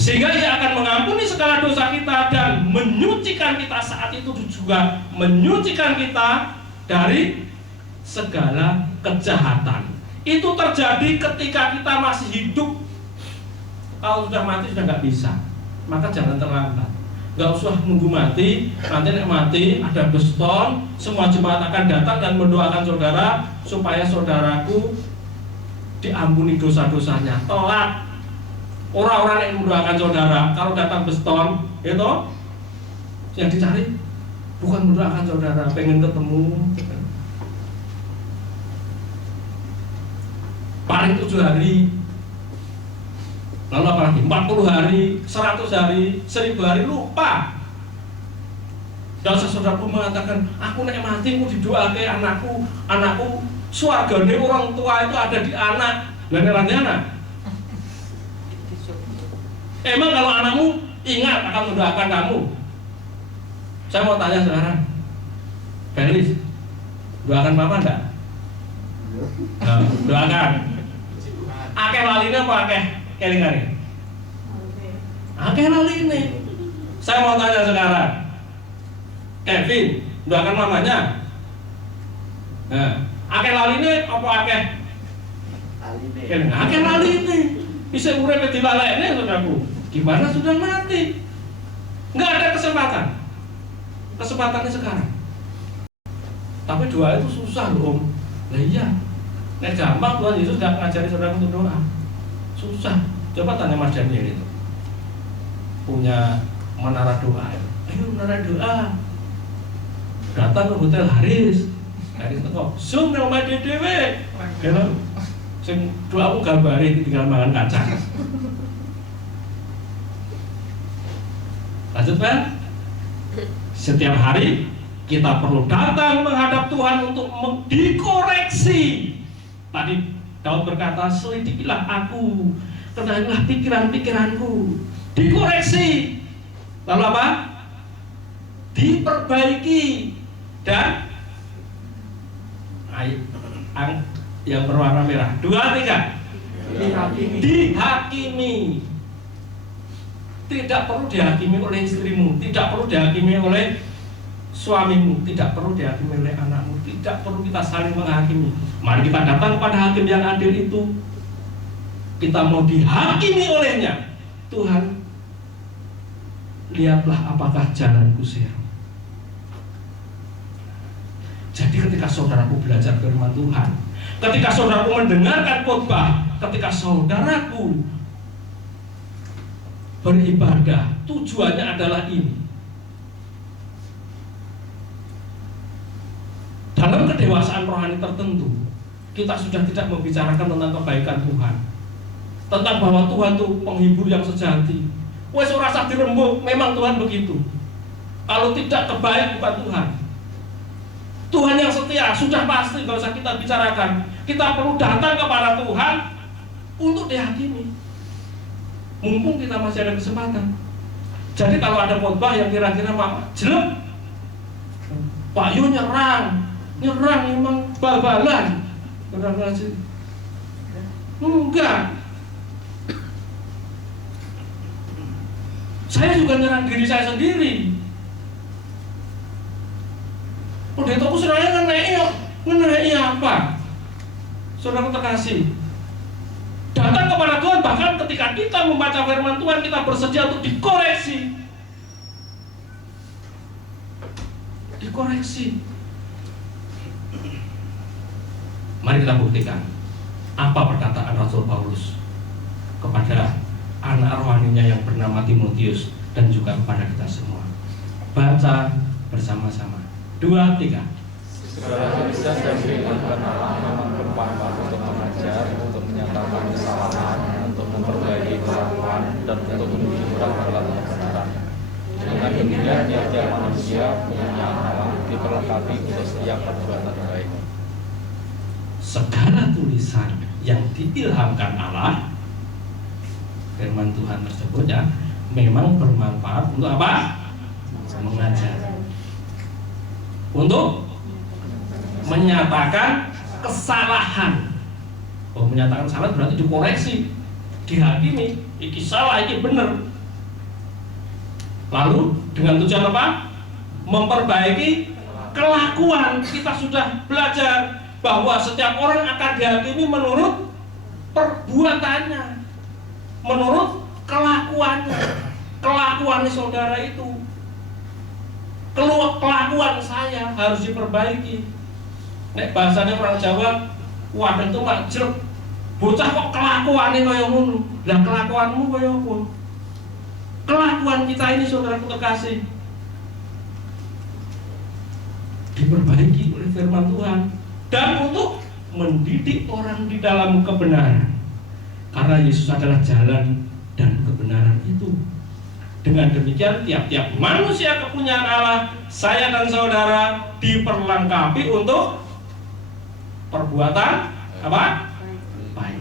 Sehingga ia akan mengampuni segala dosa kita dan menyucikan kita saat itu juga menyucikan kita dari segala kejahatan. Itu terjadi ketika kita masih hidup. Kalau sudah mati sudah nggak bisa. Maka jangan terlambat. Nggak usah nunggu mati. Nanti nek mati ada beston, semua jemaat akan datang dan mendoakan saudara supaya saudaraku diampuni dosa-dosanya. Telat. Orang-orang yang mendoakan saudara kalau datang beston, itu yang dicari bukan mendoakan saudara, pengen ketemu. Paling 7 hari, lalu apa lagi? 40 hari, 100 hari, 1000 hari, lupa. Dan saudaraku mengatakan, aku nek mati mau didoake anakku swargane orang tua itu ada di anak. Lah nek anak. Emang kalau anakmu ingat akan mendoakan kamu? Saya mau tanya sekarang, Felis, doakan papa enggak? Nah, doakan. Akeh laline apa akeh kelingane? Akeh laline. Saya mau tanya sekarang, Kevin, doakan mamanya? Nah, akeh laline apa akeh? Laline. Akeh laline. Bisa urip dilalekne saudaraku. Gimana sudah mati? Enggak ada kesempatan. Kesempatannya sekarang. Tapi doa itu susah loh, Om. Lah iya. Nek gampang Tuhan Yesus enggak ngajari saudara untuk doa. Susah. Coba tanya Mas Daniel itu. Punya menara doa. Ayo menara doa. Datang ke Hotel Haris. Haris teko, "Zoom nang omah dhewe." Gitu. Sing doamu gambare tinggal mangan kacang. Lanjut, Pak. Setiap hari kita perlu datang menghadap Tuhan untuk dikoreksi. Tadi Daud berkata, selidikilah aku, kenalilah pikiran-pikiranku. Dikoreksi. Lalu apa? Diperbaiki. Dan yang berwarna merah 2, 3 dihakimi. Tidak perlu dihakimi oleh istrimu, tidak perlu dihakimi oleh suamimu, tidak perlu dihakimi oleh anakmu, tidak perlu kita saling menghakimi. Mari kita datang kepada hakim yang adil itu. Kita mau dihakimi olehnya. Tuhan, lihatlah apakah jalanku sehat. Jadi ketika saudaraku belajar firman Tuhan, ketika saudaraku mendengarkan khotbah, ketika saudaraku beribadah, tujuannya adalah ini. Dalam kedewasaan rohani tertentu, kita sudah tidak membicarakan tentang kebaikan Tuhan, tentang bahwa Tuhan itu penghibur yang sejati. Wes ora usah dirembuk, memang Tuhan begitu. Kalau tidak kebaik bukan Tuhan. Tuhan yang setia sudah pasti, gak usah kita bicarakan. Kita perlu datang kepada Tuhan untuk dihakimi. Mumpung kita masih ada kesempatan. Jadi kalau ada khotbah yang kira-kira jelek, Pak Yu nyerang emang bal-balan. Enggak. Saya juga nyerang diri saya sendiri. Pendetaku sebenarnya ngenai apa? Saudara terkasih, datang kepada Tuhan bahkan ketika kita membaca firman Tuhan, kita bersedia untuk dikoreksi. Mari kita buktikan apa perkataan Rasul Paulus kepada anak rohaninya yang bernama Timotius dan juga kepada kita semua. Baca bersama-sama. 2, 3. Segala tulisan dan firman Allah memang bermanfaat untuk mengajar, untuk menyatakan kesalahan, untuk memperbaiki kelakuan dan manusia punya Allah diperlengkapi untuk setiap perbuatan baik. Segala tulisan yang diilhamkan Allah, firman Tuhan tersebut ya, memang bermanfaat untuk apa? Mengajar, untuk menyatakan kesalahan. Oh, menyatakan salah berarti dikoreksi, dihakimi, iki salah, iki benar. Lalu dengan tujuan apa? Memperbaiki kelakuan. Kita sudah belajar bahwa setiap orang akan dihakimi menurut perbuatannya, menurut kelakuannya. Kelakuan saudara itu, kelakuan saya harus diperbaiki. Nek bahasanya orang Jawa, wadah itu mak jeruk, bocah kok kelakuannya kaya ngono. Lah kelakuanmu kaya apa? Kelakuan kita ini saudaraku terkasih diperbaiki oleh firman Tuhan dan untuk mendidik orang di dalam kebenaran, karena Yesus adalah jalan dan kebenaran itu. Dengan demikian tiap-tiap manusia kepunyaan Allah, saya dan saudara diperlengkapi untuk perbuatan apa? Baik.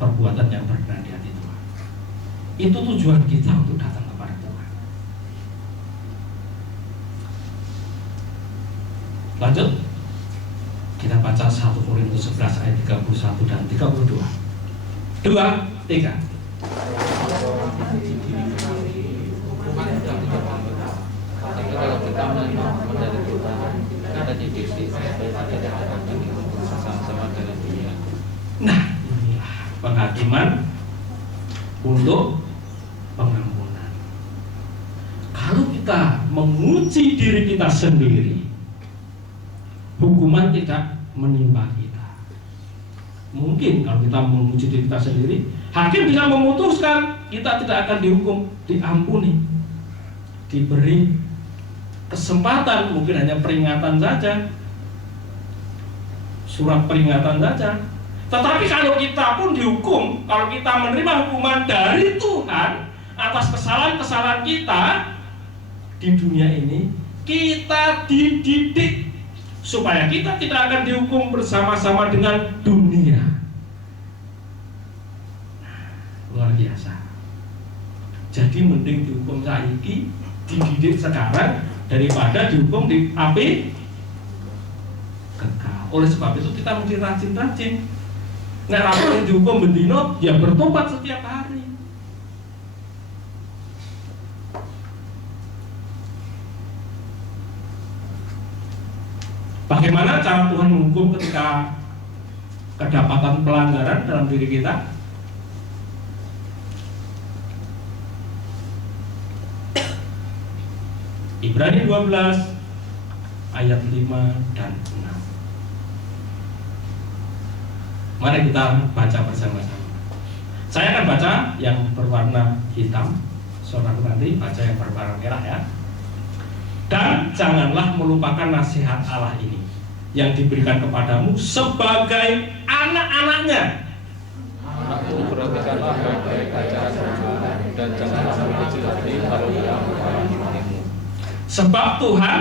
Perbuatan yang berkenan di hati Tuhan. Itu tujuan kita untuk datang kepada Tuhan. Lanjut. Kita baca 1 Korintus 11 ayat 31 dan 32. 2, 3. Tapi kalau kita menerima dari Tuhan, ada di diri supaya tidak ada sama-sama dengan dunia. Nah, inilah penghakiman untuk pengampunan. Kalau kita menguji diri kita sendiri, hukuman tidak menimpa kita. Mungkin kalau kita menguji diri kita sendiri, hakim bisa memutuskan kita tidak akan dihukum, diampuni, diberi kesempatan, mungkin hanya peringatan saja, surat peringatan saja. Tetapi kalau kita pun dihukum, kalau kita menerima hukuman dari Tuhan atas kesalahan-kesalahan kita di dunia ini, kita dididik supaya kita tidak akan dihukum bersama-sama dengan dunia. Luar biasa. Jadi mending dihukum saiki, dididik sekarang daripada dihukum di api kekal. Oleh sebab itu kita mesti rajin-rajin. Nek rapor dihukum bendino, ya bertobat setiap hari. Bagaimana cara Tuhan menghukum ketika kedapatan pelanggaran dalam diri kita? Ibrani 12 ayat 5 dan 6. Mari kita baca bersama-sama. Saya akan baca yang berwarna hitam, saudara nanti baca yang berwarna merah ya. Dan janganlah melupakan nasihat Allah ini yang diberikan kepadamu sebagai anak-anaknya. Anakku, perhatikanlah baik-baik ajaran Tuhan dan janganlah mengecil hati kalau ia menghakimimu. Sebab Tuhan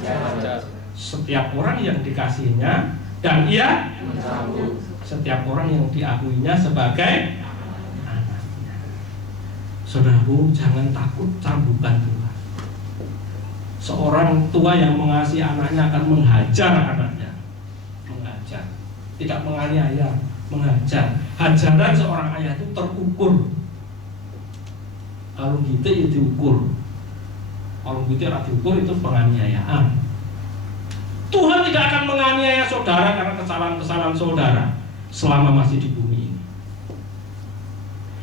Ajar setiap orang yang dikasihinya dan ia setiap orang yang diakuinya sebagai anaknya. Saudaraku, jangan takut cambukan Tuhan. Seorang tua yang mengasihi anaknya akan menghajar anaknya, mengajar, tidak menganiaya, mengajar. Hajaran seorang ayah itu terukur. Kalau gitu ya diukur. Kalau gitu ya diukur, itu penganiayaan. Tuhan tidak akan menganiaya saudara karena kesalahan-kesalahan saudara selama masih di bumi ini.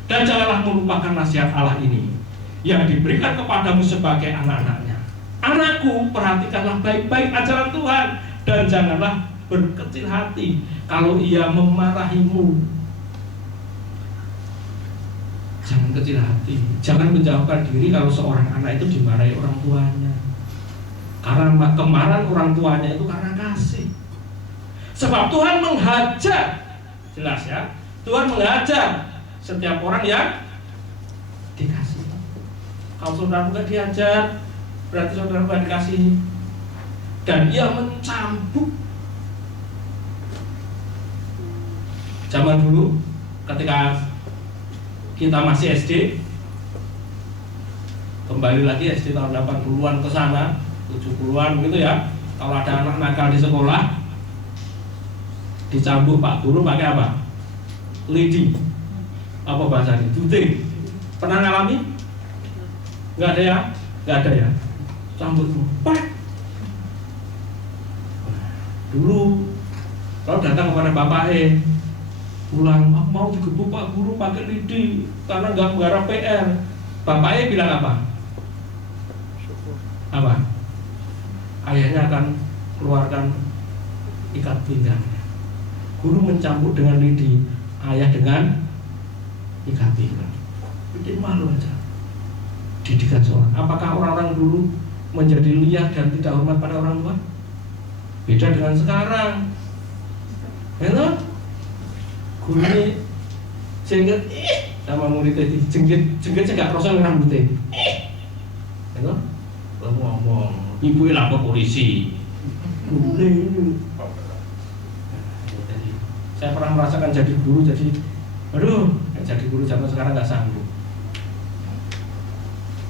Dan janganlah melupakan nasihat Allah ini yang diberikan kepadamu sebagai anak-anaknya. Anakku, perhatikanlah baik-baik ajaran Tuhan dan janganlah berkecil hati kalau ia memarahimu. Jangan kecil hati, jangan menjauhkan diri kalau seorang anak itu dimarahi orang tuanya. Karena kemarahan orang tuanya itu karena kasih. Sebab Tuhan menghajar, jelas ya, Tuhan menghajar setiap orang yang dikasih. Kalau saudara nggak diajar, berarti saudara bukan dikasihi. Dan ia mencambuk. Zaman dulu ketika kita masih SD, kembali lagi SD tahun 80-an ke sana, 70-an gitu ya. Kalau ada anak nakal di sekolah, dicambuk Pak Guru pakai apa? Lidi. Apa bahasanya? Duting. Pernah ngalami? Enggak ada ya? Enggak ada ya? Cambuk Pak. Dulu kalau datang kepada Bapak pulang, mau digebuk Pak Guru pakai lidi karena nggak menggarap PR. Bapak bilang apa? Apa? Ayahnya akan keluarkan ikat pinggang. Guru mencambuk dengan lidi, ayah dengan ikat pinggang. Bikin malu aja. Didikan seorang. Apakah orang-orang dulu menjadi liar dan tidak hormat pada orang tua? Beda dengan sekarang. Ya, guru ini jengget sama muridnya jengget nggak kroso rambutnya. Ya, ngomong. Ibu lapor polisi. Saya pernah merasakan jadi guru, jadi guru zaman sekarang nggak sanggup.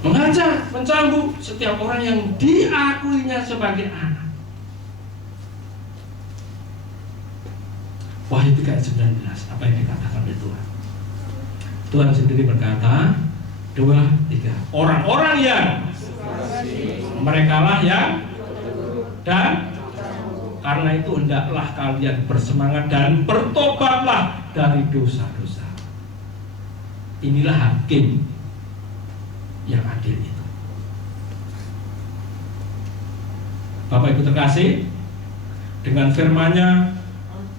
Mengajar, mencambuk setiap orang yang diakuinya sebagai anak. Wahyu 3:19, apa yang dikatakan oleh Tuhan? Tuhan sendiri berkata, 2-3. Orang-orang yang merekalah yang dan karena itu hendaklah kalian bersemangat dan bertobatlah dari dosa-dosa. Inilah hakim yang adil itu. Bapak Ibu terkasih, dengan firman-Nya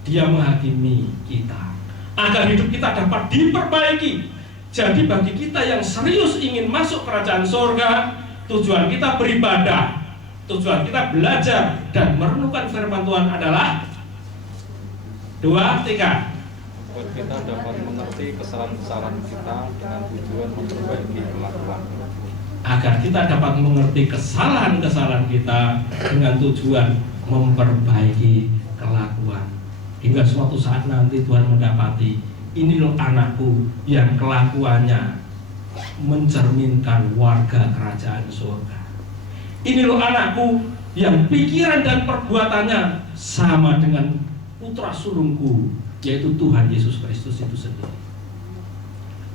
Dia menghakimi kita agar hidup kita dapat diperbaiki. Jadi bagi kita yang serius ingin masuk kerajaan surga, tujuan kita beribadah, tujuan kita belajar dan merenungkan firman Tuhan adalah 2-3. Buat kita dapat mengerti kesalahan-kesalahan kita dengan tujuan memperbaiki kelakuan. Agar kita dapat mengerti kesalahan-kesalahan kita dengan tujuan memperbaiki kelakuan. Hingga suatu saat nanti Tuhan mendapati, ini loh anakku yang kelakuannya mencerminkan warga kerajaan surga. Ini loh anakku yang pikiran dan perbuatannya sama dengan putra sulungku, yaitu Tuhan Yesus Kristus itu sendiri.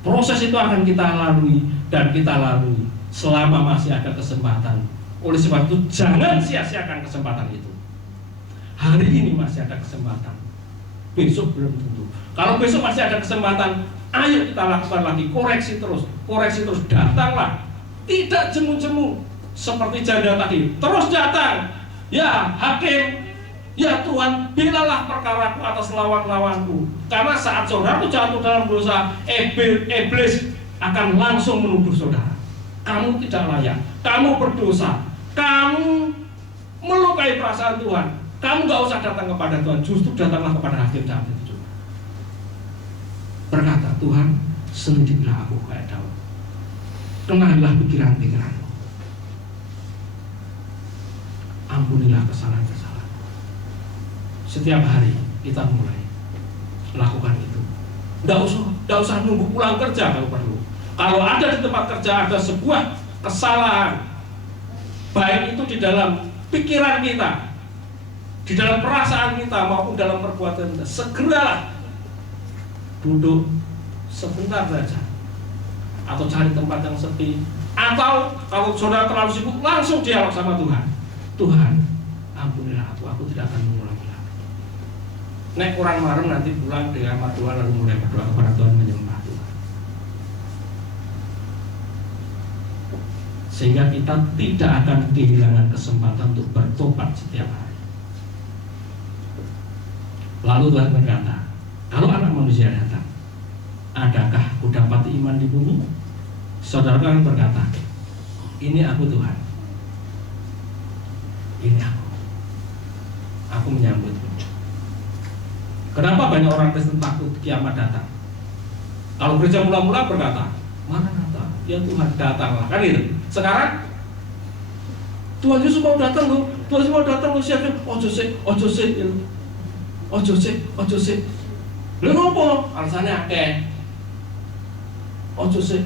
Proses itu akan kita lalui dan kita lalui selama masih ada kesempatan. Oleh sebab itu jangan sia-siakan kesempatan itu. Hari ini masih ada kesempatan, besok belum tentu. Kalau besok masih ada kesempatan, ayo kita lakukan lagi, koreksi terus, datanglah, tidak jemu-jemu seperti janda tadi, terus datang. Ya hakim, ya Tuhan, bilalah perkaraku atas lawan-lawanku. Karena saat saudara jatuh dalam dosa, iblis akan langsung menuduh saudara. Kamu tidak layak, kamu berdosa, kamu melukai perasaan Tuhan. Kamu gak usah datang kepada Tuhan, justru datanglah kepada hakim saat itu juga. Berkata, Tuhan, selidikilah aku kayak Daud. Kenalilah pikiran-pikiranmu. Ampunilah kesalahan-kesalahan. Setiap hari kita mulai lakukan itu. Nggak usah nunggu pulang kerja kalau perlu. Kalau ada di tempat kerja ada sebuah kesalahan, baik itu di dalam pikiran kita, di dalam perasaan kita maupun dalam perbuatan kita, segeralah duduk sebentar saja, atau cari tempat yang sepi, atau kalau saudara terlalu sibuk langsung dialog sama Tuhan. Tuhan, ampunilah aku tidak akan mengulangi lagi. Nek kurang marem nanti pulang dengan doa lalu mulai berdoa kepada Tuhan, menyembah Tuhan. Sehingga kita tidak akan kehilangan kesempatan untuk bertobat setiap hari. Lalu Tuhan berkata, kalau anak manusia datang, adakah kudapati iman di bumi? Saudara kan berkata, ini aku Tuhan, ini aku menyambutmu. Kenapa banyak orang Kristen takut kiamat datang? Kalau gereja mula-mula berkata, Maranatha, ya Tuhan datanglah, kan itu. Sekarang Tuhan Yesus mau datang loh, Tuhan Yesus mau datang loh, siapa? Ojo sik. Lha ngopo? Alasannya akeh. Ojo sik.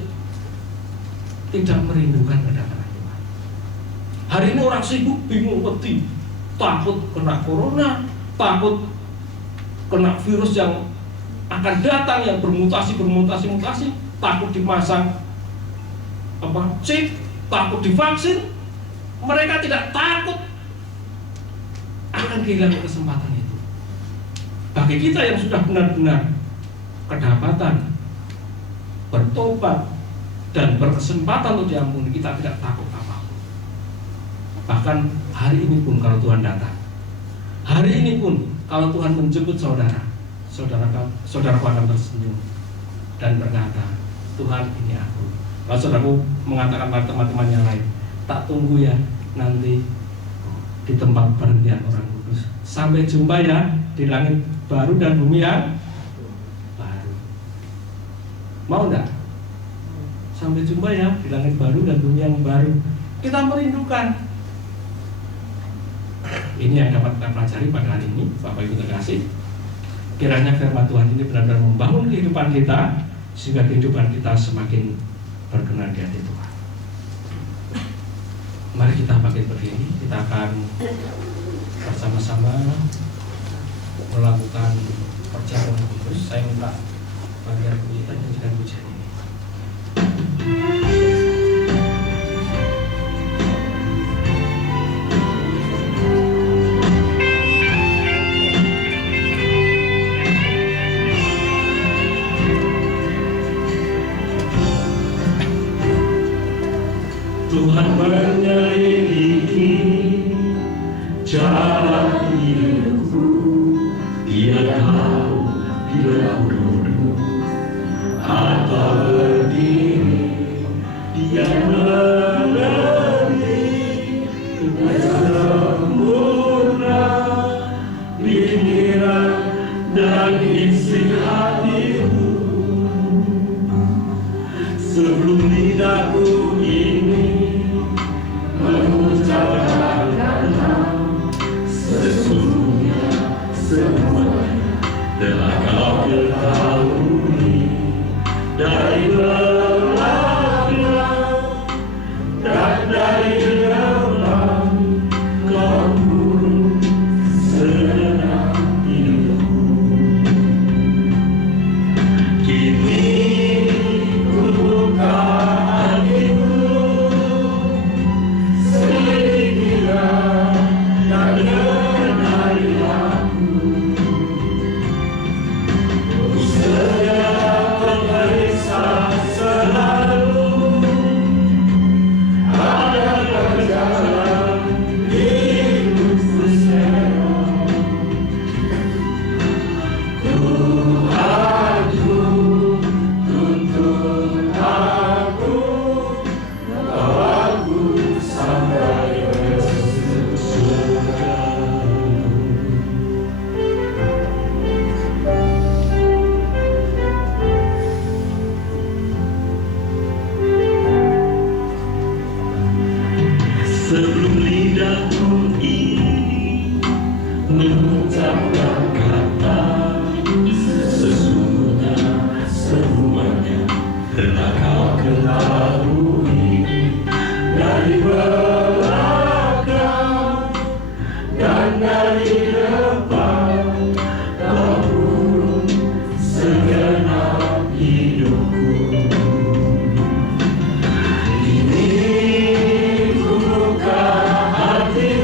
Tidak merindukan kedatangan Tuhan. Hari ini orang sibuk, bingung, wedi, takut kena corona, takut kena virus yang akan datang yang bermutasi, takut dimasang chip, takut divaksin. Mereka tidak takut akan kehilangan kesempatan itu. Bagi kita yang sudah benar-benar kedapatan, bertobat, dan berkesempatan untuk diampuni, kita tidak takut apapun. Bahkan hari ini pun kalau Tuhan datang, hari ini pun kalau Tuhan menjemput saudara akan tersenyum dan berkata, Tuhan, ini aku. Kalau saudaraku mengatakan pada teman-teman yang lain, tak tunggu ya nanti di tempat perhentian orang kudus. Sampai jumpa ya di langit baru dan bumi yang baru. Mau enggak? Sampai jumpa ya di langit baru dan bumi yang baru. Kita merindukan. Ini yang dapat kita pelajari pada hari ini, Bapak Ibu terkasih. Kiranya firman Tuhan ini benar-benar membangun kehidupan kita, sehingga kehidupan kita semakin berkenan di hati Tuhan. Mari kita bangkit berdiri, kita akan bersama-sama melakukan perjamuan kudus. Saya minta bagian kita menyanyikan pujian ini. Tuhan menyelidiki jalan hidupku, Dia tahu bila aku duduk atau berdiri, Dia mengerti sempurna pikiran dan isi hatiku. Sebelum lidahku ini mengucapkan kata, sesungguhnya semuanya telah Kau ketahui dari belakang dan dari depan. Kau turun segenap hidupku. Kini ku buka hatiku, selidikilah dan kenali aku. Ku sedia memeriksa selalu, adakah jalan hidupku sehat. Tuhanku, tuntun aku, bawa aku sampai ke surga. Sebelum lidahku ini mengucapkan kata, sesungguhnya semuanya telah Kau ketahui dari belakang dan dari depan. Kau turun segenap hidupku. Kini ku buka hati,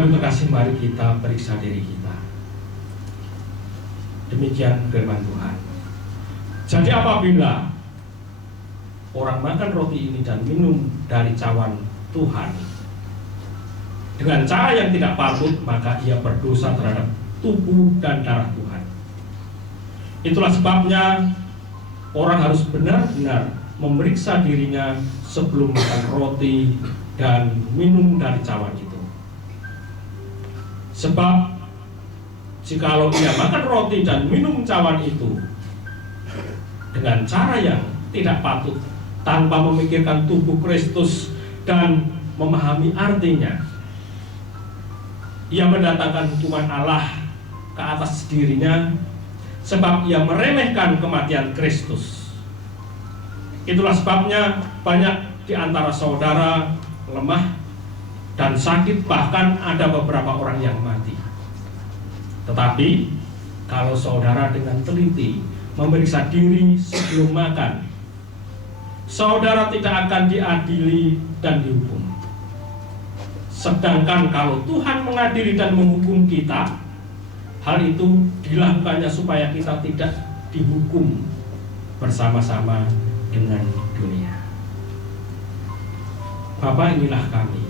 Bapak Ibu terkasih, mari kita periksa diri kita. Demikian firman Tuhan. Jadi apabila orang makan roti ini dan minum dari cawan Tuhan dengan cara yang tidak patut, maka ia berdosa terhadap tubuh dan darah Tuhan. Itulah sebabnya orang harus benar-benar memeriksa dirinya sebelum makan roti dan minum dari cawan itu. Sebab jikalau ia makan roti dan minum cawan itu dengan cara yang tidak patut, tanpa memikirkan tubuh Kristus dan memahami artinya, ia mendatangkan hukuman Allah ke atas dirinya, sebab ia meremehkan kematian Kristus. Itulah sebabnya banyak di antara saudara lemah dan sakit, bahkan ada beberapa orang yang mati. Tetapi kalau saudara dengan teliti memeriksa diri sebelum makan, saudara tidak akan diadili dan dihukum. Sedangkan kalau Tuhan mengadili dan menghukum kita, hal itu dilakukannya supaya kita tidak dihukum bersama-sama dengan dunia. Bapak, inilah kami.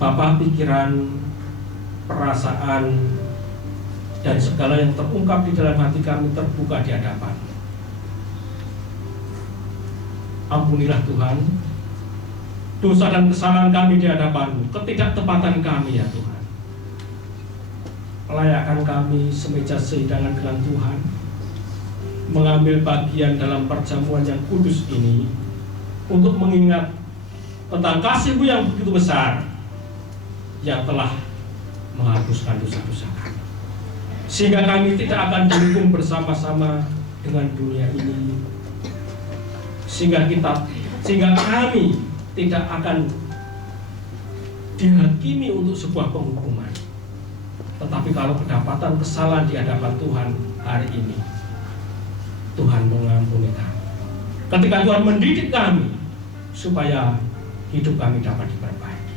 Bapak, pikiran, perasaan, dan segala yang terungkap di dalam hati kami terbuka di hadapan. Ampunilah Tuhan dosa dan kesalahan kami di hadapan-Mu, ketidaktepatan kami ya Tuhan. Layakkan kami semeja sehidangan dengan Tuhan, mengambil bagian dalam perjamuan yang kudus ini untuk mengingat tentang kasih-Mu yang begitu besar yang telah menghapuskan dosa-dosa kami, sehingga kami tidak akan dihukum bersama-sama dengan dunia ini, sehingga kami tidak akan dihakimi untuk sebuah penghukuman. Tetapi kalau kedapatan kesalahan di hadapan Tuhan hari ini, Tuhan mengampuni kami. Ketika Tuhan mendidik kami supaya hidup kami dapat diperbaiki.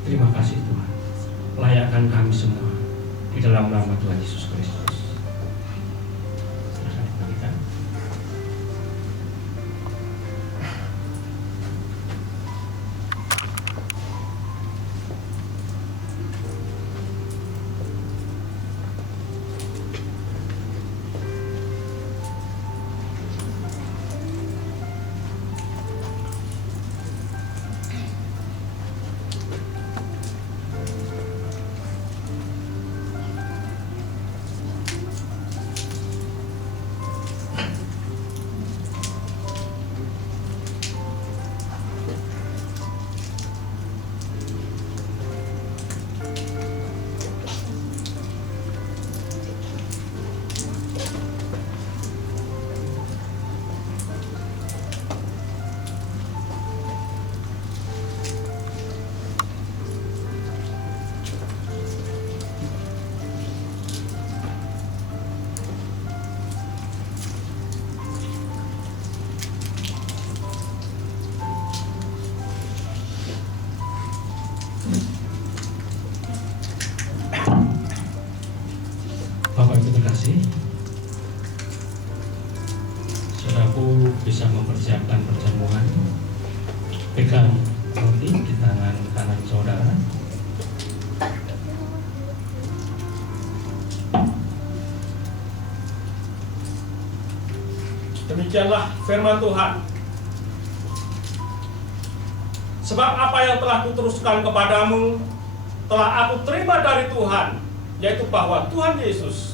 Terima kasih Tuhan. Layakkan kami semua di dalam nama Tuhan Yesus Kristus. Silakan dibagikan. Bapak Ibu terkasih, saudaraku bisa mempersiapkan perjamuan. Pegang roti di tangan kanan saudara. Demikianlah firman Tuhan. Sebab apa yang telah kuteruskan kepadamu telah aku terima dari Tuhan, yaitu bahwa Tuhan Yesus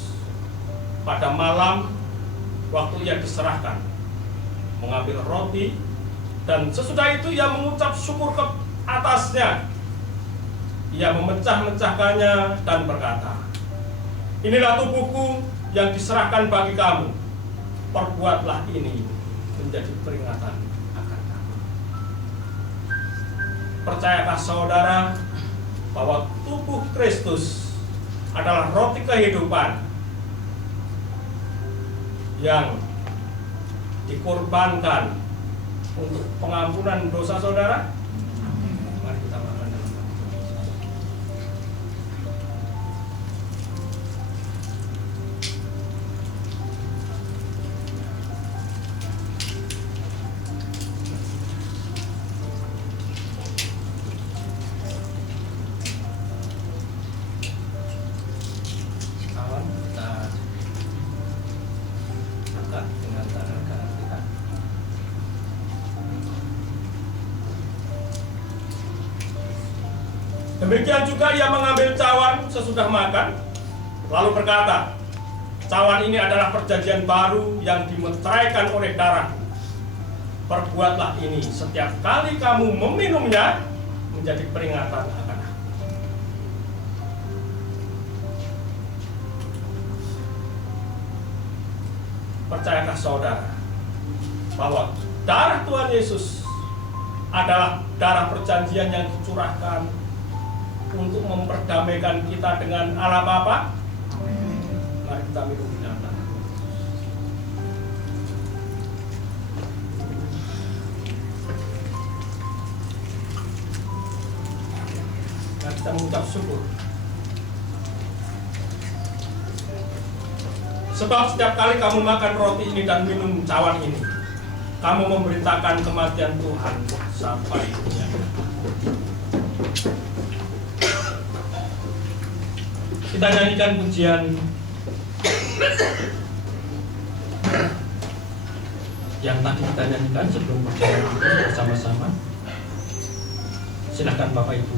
pada malam waktu ia diserahkan mengambil roti, dan sesudah itu ia mengucap syukur ke atasnya. Ia memecah-mecahkannya dan berkata, "Inilah tubuhku yang diserahkan bagi kamu. Perbuatlah ini menjadi peringatan akan kamu." Percayakah saudara bahwa tubuh Kristus adalah roti kehidupan yang dikorbankan untuk pengampunan dosa saudara? Mari kita Demikian juga ia mengambil cawan sesudah makan, lalu berkata, cawan ini adalah perjanjian baru yang dimeteraikan oleh darahku. Perbuatlah ini setiap kali kamu meminumnya, menjadi peringatan akan aku. Percayakah saudara bahwa darah Tuhan Yesus adalah darah perjanjian yang dicurahkan untuk memperdamaikan kita dengan Allah Bapa? Mari kita minum di dalam tangan. Mari kita mengucap syukur. Sebab setiap kali kamu makan roti ini dan minum cawan ini, kamu memberitakan kematian Tuhan sampai dunia. Kita nyanyikan pujian yang tadi kita nyanyikan sebelum perjalanan itu bersama-sama. Silakan Bapak Ibu.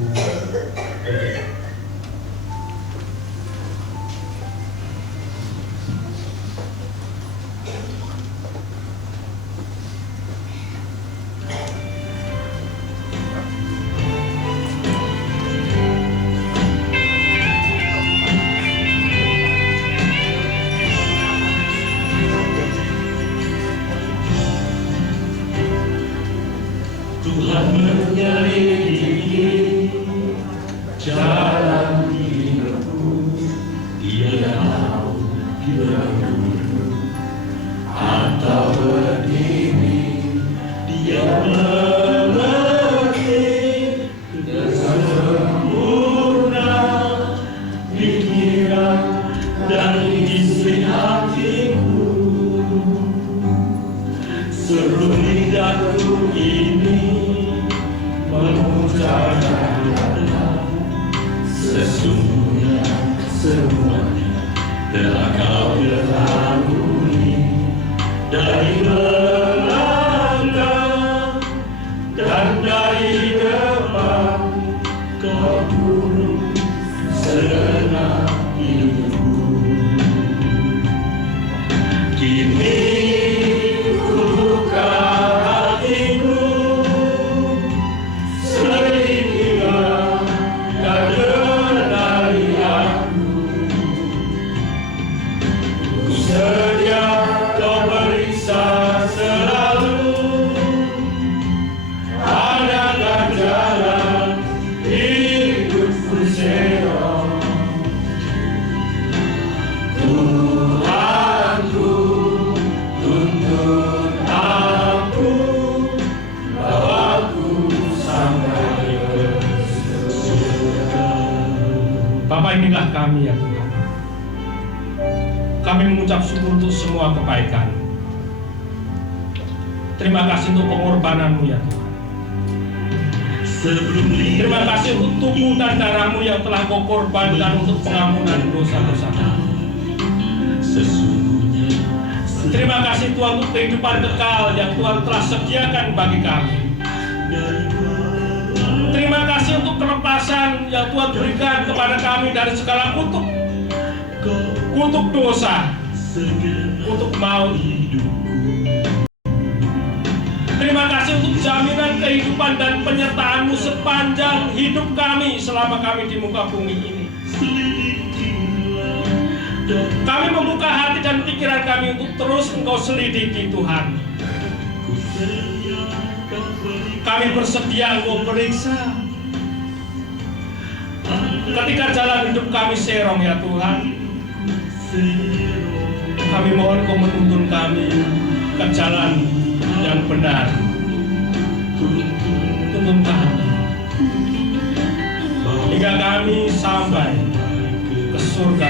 Tuhan menyelidiki jalan hidupku, Dia tahu bila duduk atau berdiri, Dia mengerti sempurna pikiran dan isi hatiku. Seluruh lidahku ini mengucapkan sesungguhnya semuanya telah Kau lalui, dari belakang dan dari depan Kau turun segenap hidupku. Kini ku buka hatiku, selidikilah dan kenali aku. Ku sedia Kau periksa selalu, adalah jalan hidupku serong. Tuhanku, tuntun aku, bawaku sampai ke surga. Bapa, inilah kami ya Tuhan. Kami mengucap syukur untuk semua kebaikan. Terima kasih untuk pengorbanan-Mu ya Tuhan. Terima kasih untuk tubuh dan darah-Mu yang telah Kau korbankan untuk pengampunan dosa-dosa kami. Terima kasih Tuhan untuk kehidupan kekal yang Tuhan telah sediakan bagi kami. Terima kasih untuk kelepasan yang Tuhan berikan kepada kami dari segala kutuk dosa, kutuk maut. Terima kasih untuk jaminan kehidupan dan penyertaan-Mu sepanjang hidup kami selama kami di muka bumi ini. Kami membuka hati dan pikiran kami untuk terus Engkau selidiki Tuhan. Kami bersedia Engkau periksa. Ketika jalan hidup kami serong ya Tuhan, kami mohon Kau menuntun kami ke jalan yang benar. Tuntun kami hingga kami sampai ke surga.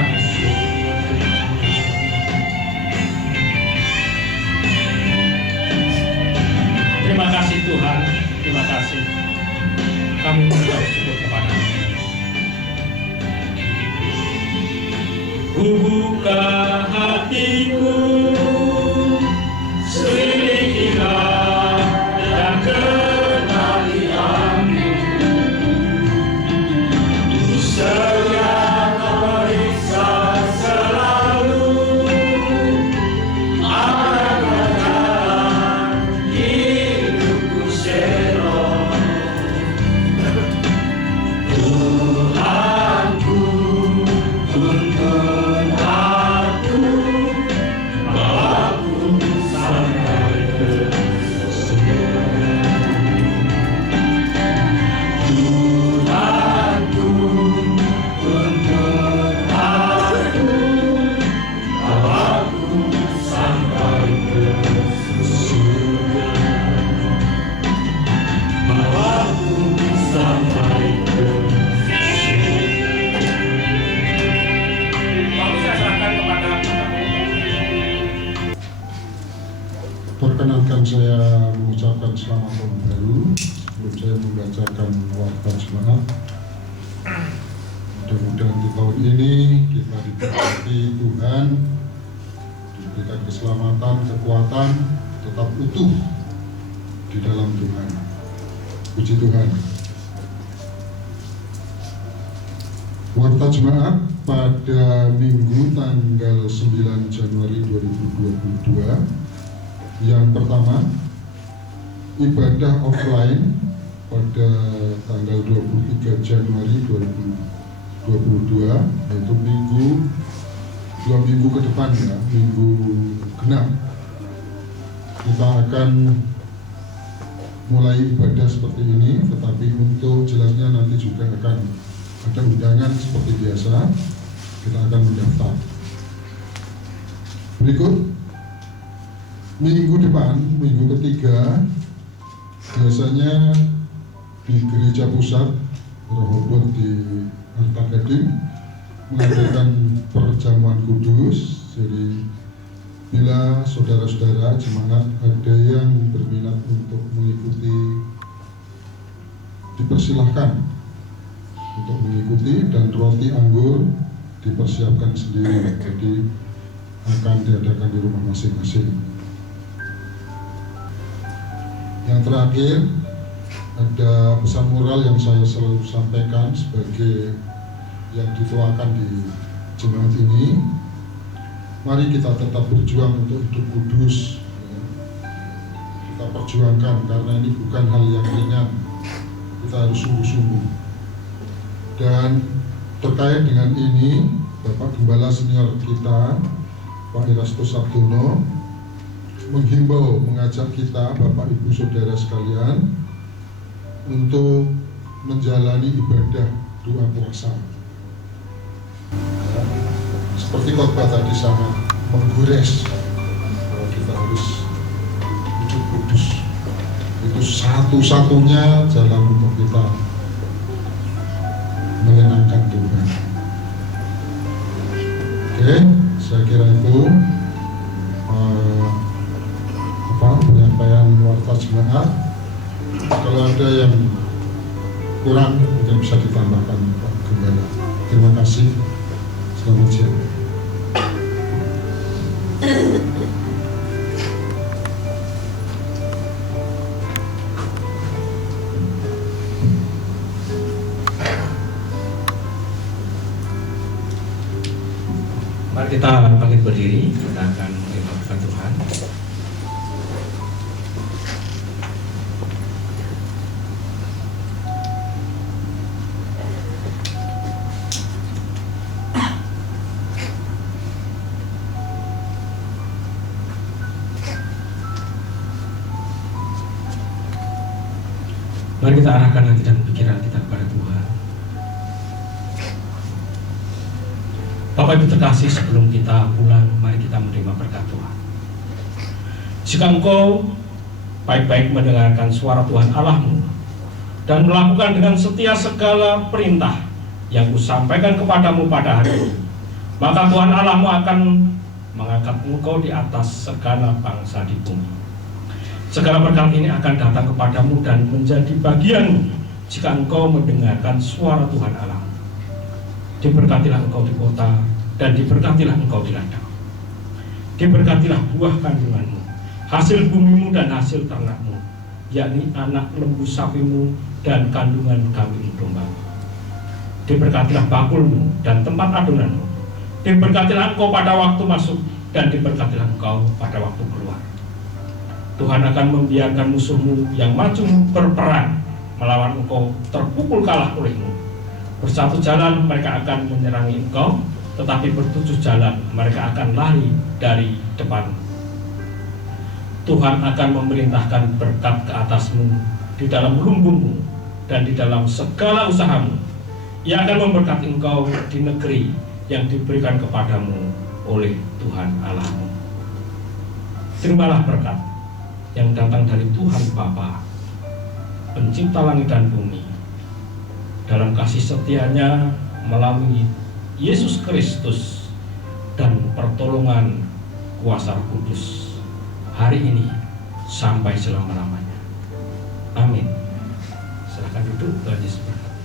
Terima kasih Tuhan, terima kasih. Kami mengucap syukur kepada-Mu. Ku buka hatiku, selidikilah dan kenali aku. selamat tahun baru. Sebelum saya membacakan warta jemaat, mudah-mudahan di tahun ini kita diberkati Tuhan, diberikan keselamatan, kekuatan, tetap utuh di dalam Tuhan. Puji Tuhan. Warta jemaat pada Minggu tanggal 9 Januari 2022. Yang pertama, ibadah offline pada tanggal 23 Januari 2022, yaitu dua minggu ke depan ya, minggu genap. Kita akan mulai ibadah seperti ini, tetapi untuk jelasnya nanti juga akan ada undangan seperti biasa. Kita akan mendaftar. Berikut minggu depan, minggu ketiga, biasanya di Gereja Pusat Rehoboth di Arta Gading mengadakan perjamuan kudus. Jadi bila saudara-saudara jemaat ada yang berminat untuk mengikuti, dipersilahkan untuk mengikuti, dan roti anggur dipersiapkan sendiri, jadi akan diadakan di rumah masing-masing. Yang terakhir, ada pesan moral yang saya selalu sampaikan sebagai yang dituakan di jemaat ini. Mari kita tetap berjuang untuk hidup kudus. Kita perjuangkan, karena ini bukan hal yang ringan. Kita harus sungguh-sungguh. Dan terkait dengan ini, Bapak Gembala Senior kita, Pak Erastus Sabtono, menghimbau, mengajak kita, Bapak Ibu Saudara sekalian, untuk menjalani ibadah doa puasa. Seperti khotbah tadi sangat menggores bahwa kita harus hidup kudus. Itu satu-satunya jalan untuk kita menyenangkan Tuhan. Oke, saya kira itu penyampaian warta jemaat. Kalau ada yang kurang mungkin bisa ditambahkan Pak Gembala. Terima kasih. Selamat siang. Mari kita bangkit berdiri, kita akan menyembah Tuhan. Mari kita arahkan hati dan pikiran kita kepada Tuhan. Bapak Ibu terkasih, sebelum kita pulang, mari kita menerima berkat Tuhan. Jika engkau baik-baik mendengarkan suara Tuhan Allahmu dan melakukan dengan setia segala perintah yang kusampaikan kepadamu pada hari ini, maka Tuhan Allahmu akan mengangkat engkau di atas segala bangsa di bumi. Segala berkat ini akan datang kepadamu dan menjadi bagianmu jika engkau mendengarkan suara Tuhan Allah. Diberkatilah engkau di kota dan diberkatilah engkau di ladang. Diberkatilah buah kandunganmu, hasil bumimu dan hasil ternakmu, yakni anak lembu sapimu dan kandungan kambing dombamu. Diberkatilah bakulmu dan tempat adonanmu. Diberkatilah engkau pada waktu masuk dan diberkatilah engkau pada waktu keluar. Tuhan akan membiarkan musuhmu yang maju berperang melawan engkau terpukul kalah olehmu. Bersatu jalan mereka akan menyerangi engkau, tetapi bertujuh jalan mereka akan lari dari depan. Tuhan akan memerintahkan berkat ke atasmu di dalam lumbungmu dan di dalam segala usahamu. Ia akan memberkati engkau di negeri yang diberikan kepadamu oleh Tuhan Allahmu. Terimalah berkat yang datang dari Tuhan Bapa, pencipta langit dan bumi, dalam kasih setianya melalui Yesus Kristus dan pertolongan kuasa Roh Kudus hari ini sampai selama-lamanya. Amin. Silakan duduk, Tuhan Yesus berkati.